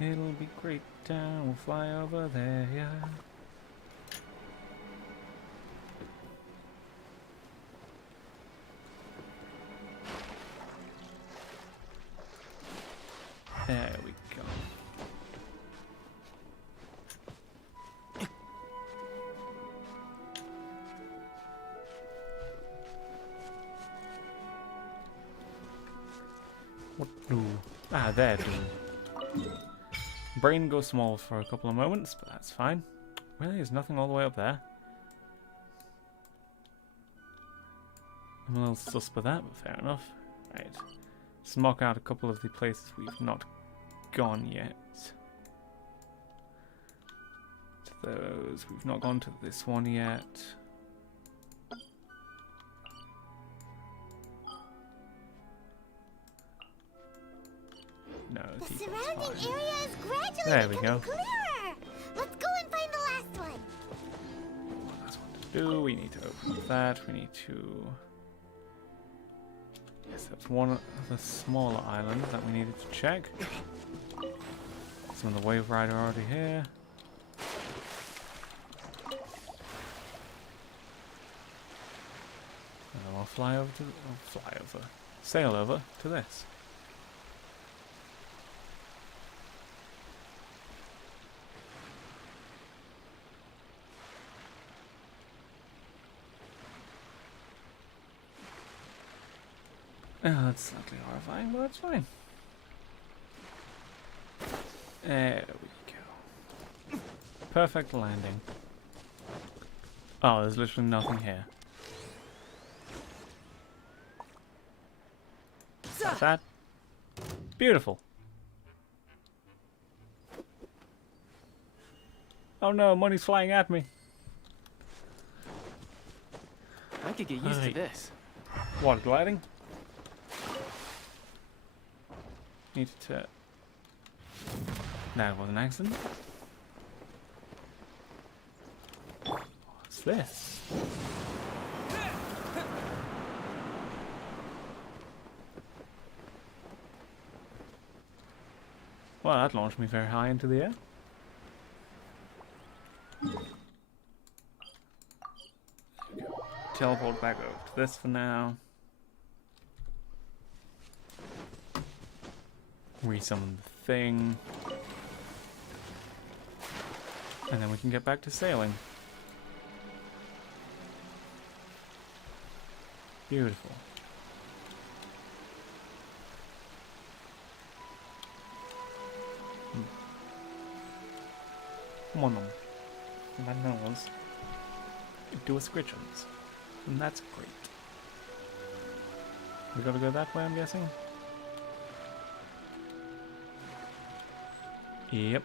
It'll be great down, we'll fly over there, yeah. There we go. What do? Ah, there do. Brain goes small for a couple of moments, but that's fine. Really, there's nothing all the way up there. I'm a little sus by that, but fair enough. Right. Let's mark out a couple of the places we've not gone yet. To those. We've not gone to this one yet. No, The default's surrounding fine. area is gradually There we becoming go. clearer. Let's go and find the last one. That's what to do. We need to open up that. We need to... Yes, that's one of the smaller islands that we needed to check. Some of the wave rider already here. And then we'll fly over to... sail over to this. Oh, that's slightly horrifying, but that's fine. There we go. Perfect landing. Oh, there's literally nothing here. Like that. Beautiful. Oh no, money's flying at me. I could get used to this. What, gliding? Needed to... That was an accident. What's this? Well, that launched me very high into the air. Teleport back over to this for now. Resummon the thing. And then we can get back to sailing. Beautiful. Come on, my nose. Do a scritchums. And that's great. We gotta go that way, I'm guessing? Yep.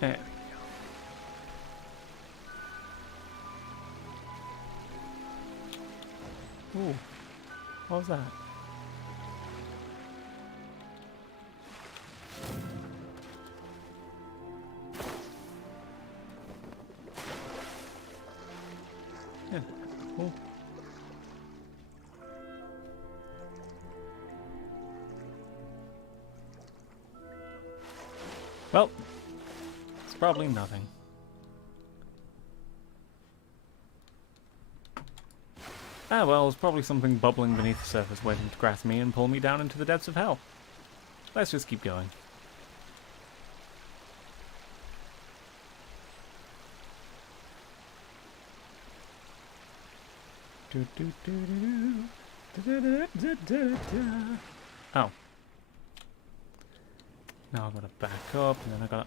There we go. Ooh. What was that? Yeah, cool. Well, it's probably nothing. Ah, well, it's probably something bubbling beneath the surface waiting to grasp me and pull me down into the depths of hell. Let's just keep going. Oh. Now I've got to back up, and then I've got to...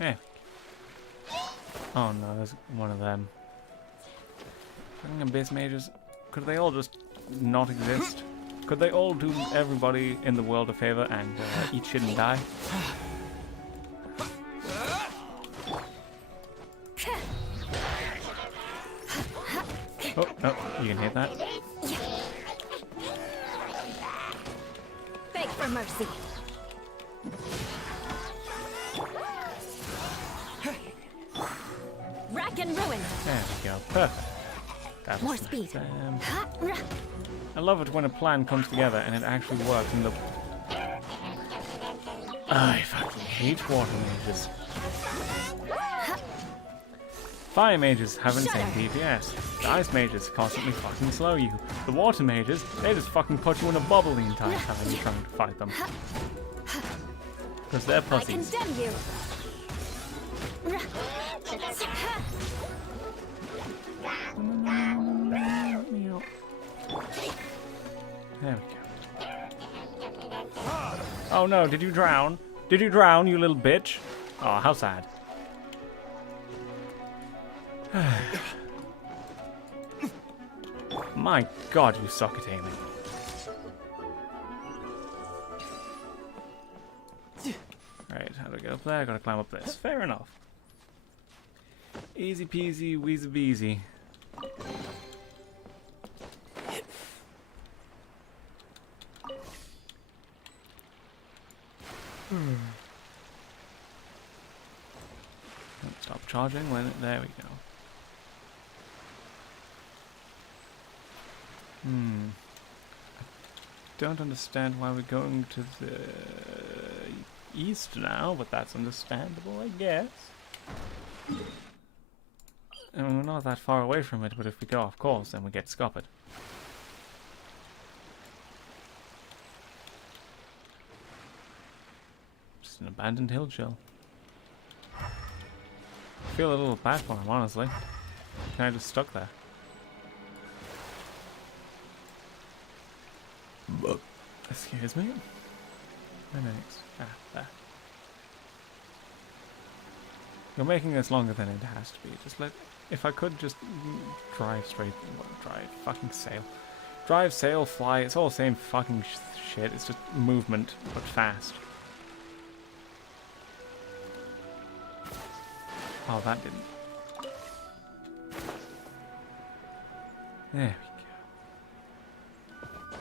Yeah. Oh no, there's one of them. Fucking abyss mages. Could they all just not exist? Could they all do everybody in the world a favor and eat shit and die? Oh, no, you can hit that. Beg for mercy. and ruin. There we go. Perfect. That's More nice. speed. I love it when a plan comes together and it actually works. And I fucking hate water mages. Fire mages have insane DPS. The ice mages constantly fucking slow you. The water mages, they just fucking put you in a bubble the entire time you're trying to fight them. Because they're I pussies. condemn you. There we go. Oh no, did you drown? Did you drown, you little bitch? Oh, how sad. My god, you suck at aiming. Right, how do I get up there? I gotta climb up this. Fair enough. Easy peasy, weasy beasy. Stop charging when there we go. I don't understand why we're going to the east now, but that's understandable, I guess. I mean, we're not that far away from it, but if we go off course, then we get scuppered. Just an abandoned hill chill. I feel a little bad for him, honestly. Kinda just stuck there. Excuse me. Where next? Ah, there. You're making this longer than it has to be. Just let. If I could just drive straight. Drive. Fucking sail. Drive, sail, fly. It's all the same fucking shit. It's just movement, but fast. Oh, that didn't. There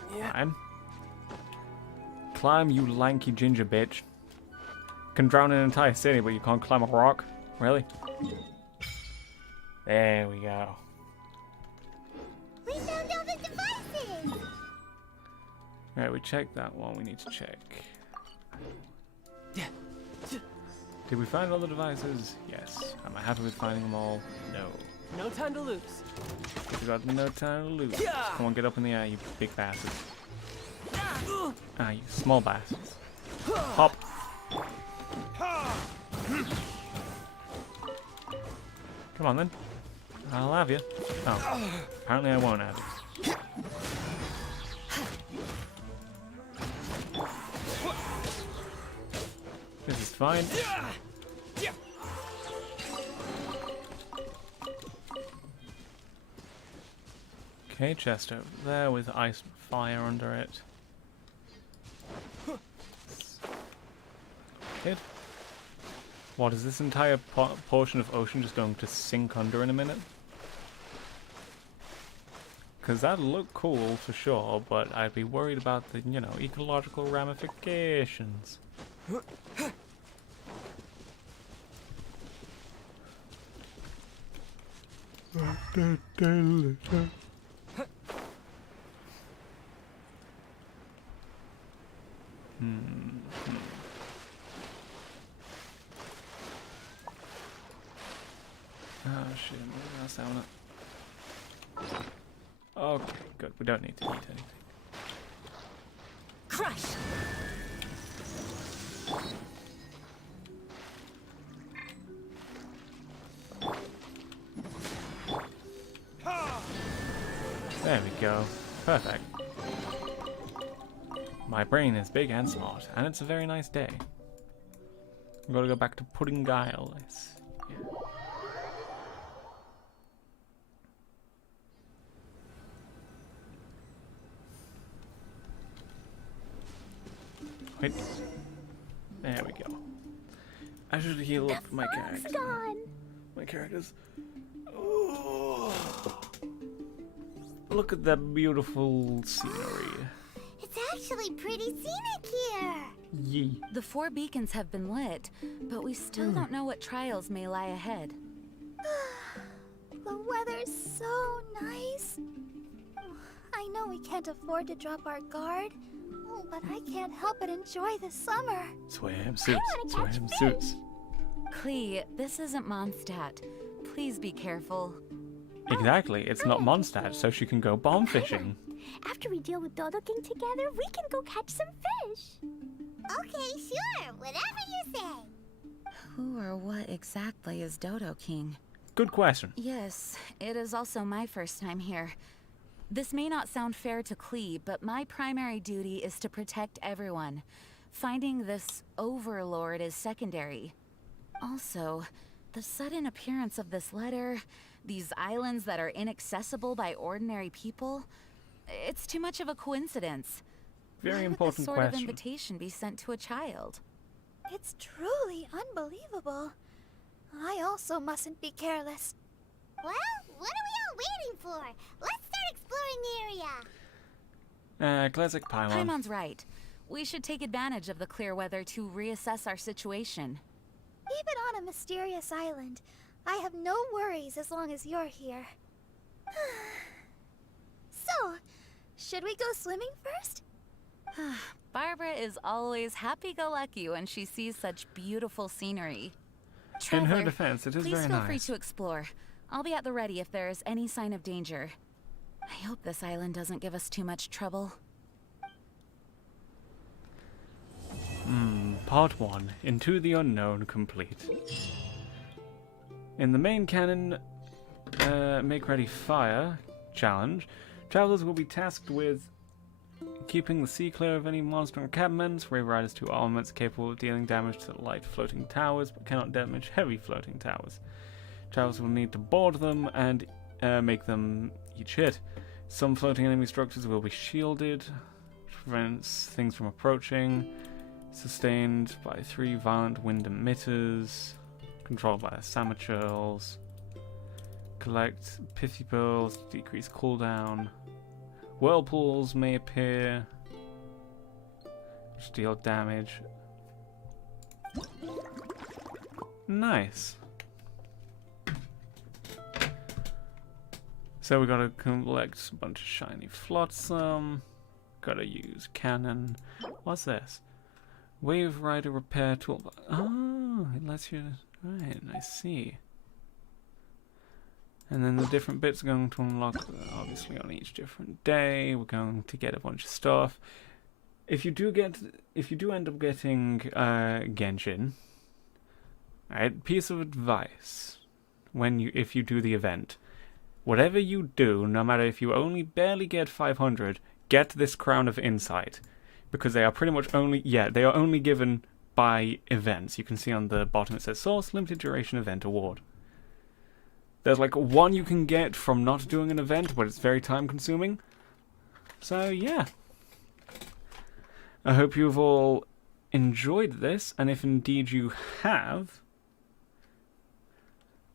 we go. Yeah. Climb, you lanky ginger bitch. Can drown an entire city, but you can't climb a rock? Really? There we go. We found all the devices! Right, we checked that one. We need to check. Did we find all the devices? Yes. Am I happy with finding them all? No. No time to lose. We got no time to lose. Come on, get up in the air, you big bastards. Ah, you small bastards. Hop. Come on then. I'll have you. Oh, apparently I won't have you. This is fine. Okay, chest over there with ice and fire under it. Good. What, is this entire portion of ocean just going to sink under in a minute? Because that'd look cool for sure, but I'd be worried about the, you know, ecological ramifications. Oh shit, that's down it. Okay, good. We don't need to eat anything. Crush! There we go. Perfect. My brain is big and smart, and it's a very nice day. We've got to go back to Pudding Isle. Yeah. Wait. There we go. I should heal up my character. Gone. My character's. Oh. Look at that beautiful scenery. It's actually pretty scenic here. Yee. The 4 beacons have been lit, but we still don't know what trials may lie ahead. The weather's so nice. I know we can't afford to drop our guard, but I can't help but enjoy the summer. Swimsuits. Clee, this isn't Mondstadt. Please be careful. Exactly, it's not Mondstadt, so she can go bomb fishing. After we deal with Dodo King together, we can go catch some fish. Okay, sure. Whatever you say. Who or what exactly is Dodo King? Good question. Yes, it is also my first time here. This may not sound fair to Clee, but my primary duty is to protect everyone. Finding this overlord is secondary. Also, the sudden appearance of this letter, these islands that are inaccessible by ordinary people, it's too much of a coincidence. Very Why important would this sort question. of invitation be sent to a child? It's truly unbelievable. I also mustn't be careless. Well, what are we all waiting for? Let's start exploring the area. Classic Paimon. Paimon's right. We should take advantage of the clear weather to reassess our situation. Even on a mysterious island, I have no worries as long as you're here. So, should we go swimming first? Barbara is always happy-go-lucky when she sees such beautiful scenery. In her Traveler, defense, it is please very feel free nice. to explore. I'll be at the ready if there is any sign of danger. I hope this island doesn't give us too much trouble. Part 1, Into the Unknown complete. In the main canon, Make Ready Fire challenge, travelers will be tasked with keeping the sea clear of any monster encampments, Wave Riders 2 armaments capable of dealing damage to light floating towers, but cannot damage heavy floating towers. Travelers will need to board them and make them eat shit. Some floating enemy structures will be shielded, which prevents things from approaching. Sustained by 3 violent wind emitters, controlled by the Samachurls. Collect pithy pearls to decrease cooldown. Whirlpools may appear, which deal damage. Nice. So we gotta collect a bunch of shiny flotsam. Gotta use cannon. What's this? Wave Rider repair toolbox. Oh, it lets you. Right, I see. And then the different bits are going to unlock, obviously, on each different day. We're going to get a bunch of stuff. If you do end up getting Genshin, right? Piece of advice: if you do the event, whatever you do, no matter if you only barely get 500, get this Crown of Insight. Because they are pretty much they are only given by events. You can see on the bottom it says Source Limited Duration Event Award. There's like one you can get from not doing an event, but it's very time consuming. So yeah. I hope you've all enjoyed this, and if indeed you have,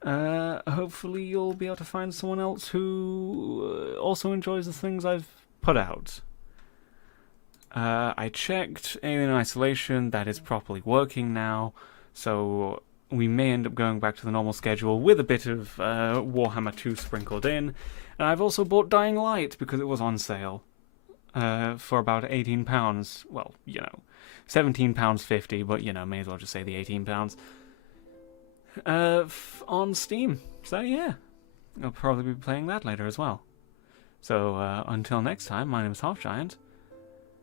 hopefully you'll be able to find someone else who also enjoys the things I've put out. I checked Alien Isolation, that is properly working now, so we may end up going back to the normal schedule with a bit of Warhammer 2 sprinkled in. And I've also bought Dying Light because it was on sale for about £18. Well, you know, £17.50, but you know, may as well just say the £18 on Steam. So yeah, I'll probably be playing that later as well. So until next time, my name is Half Giant.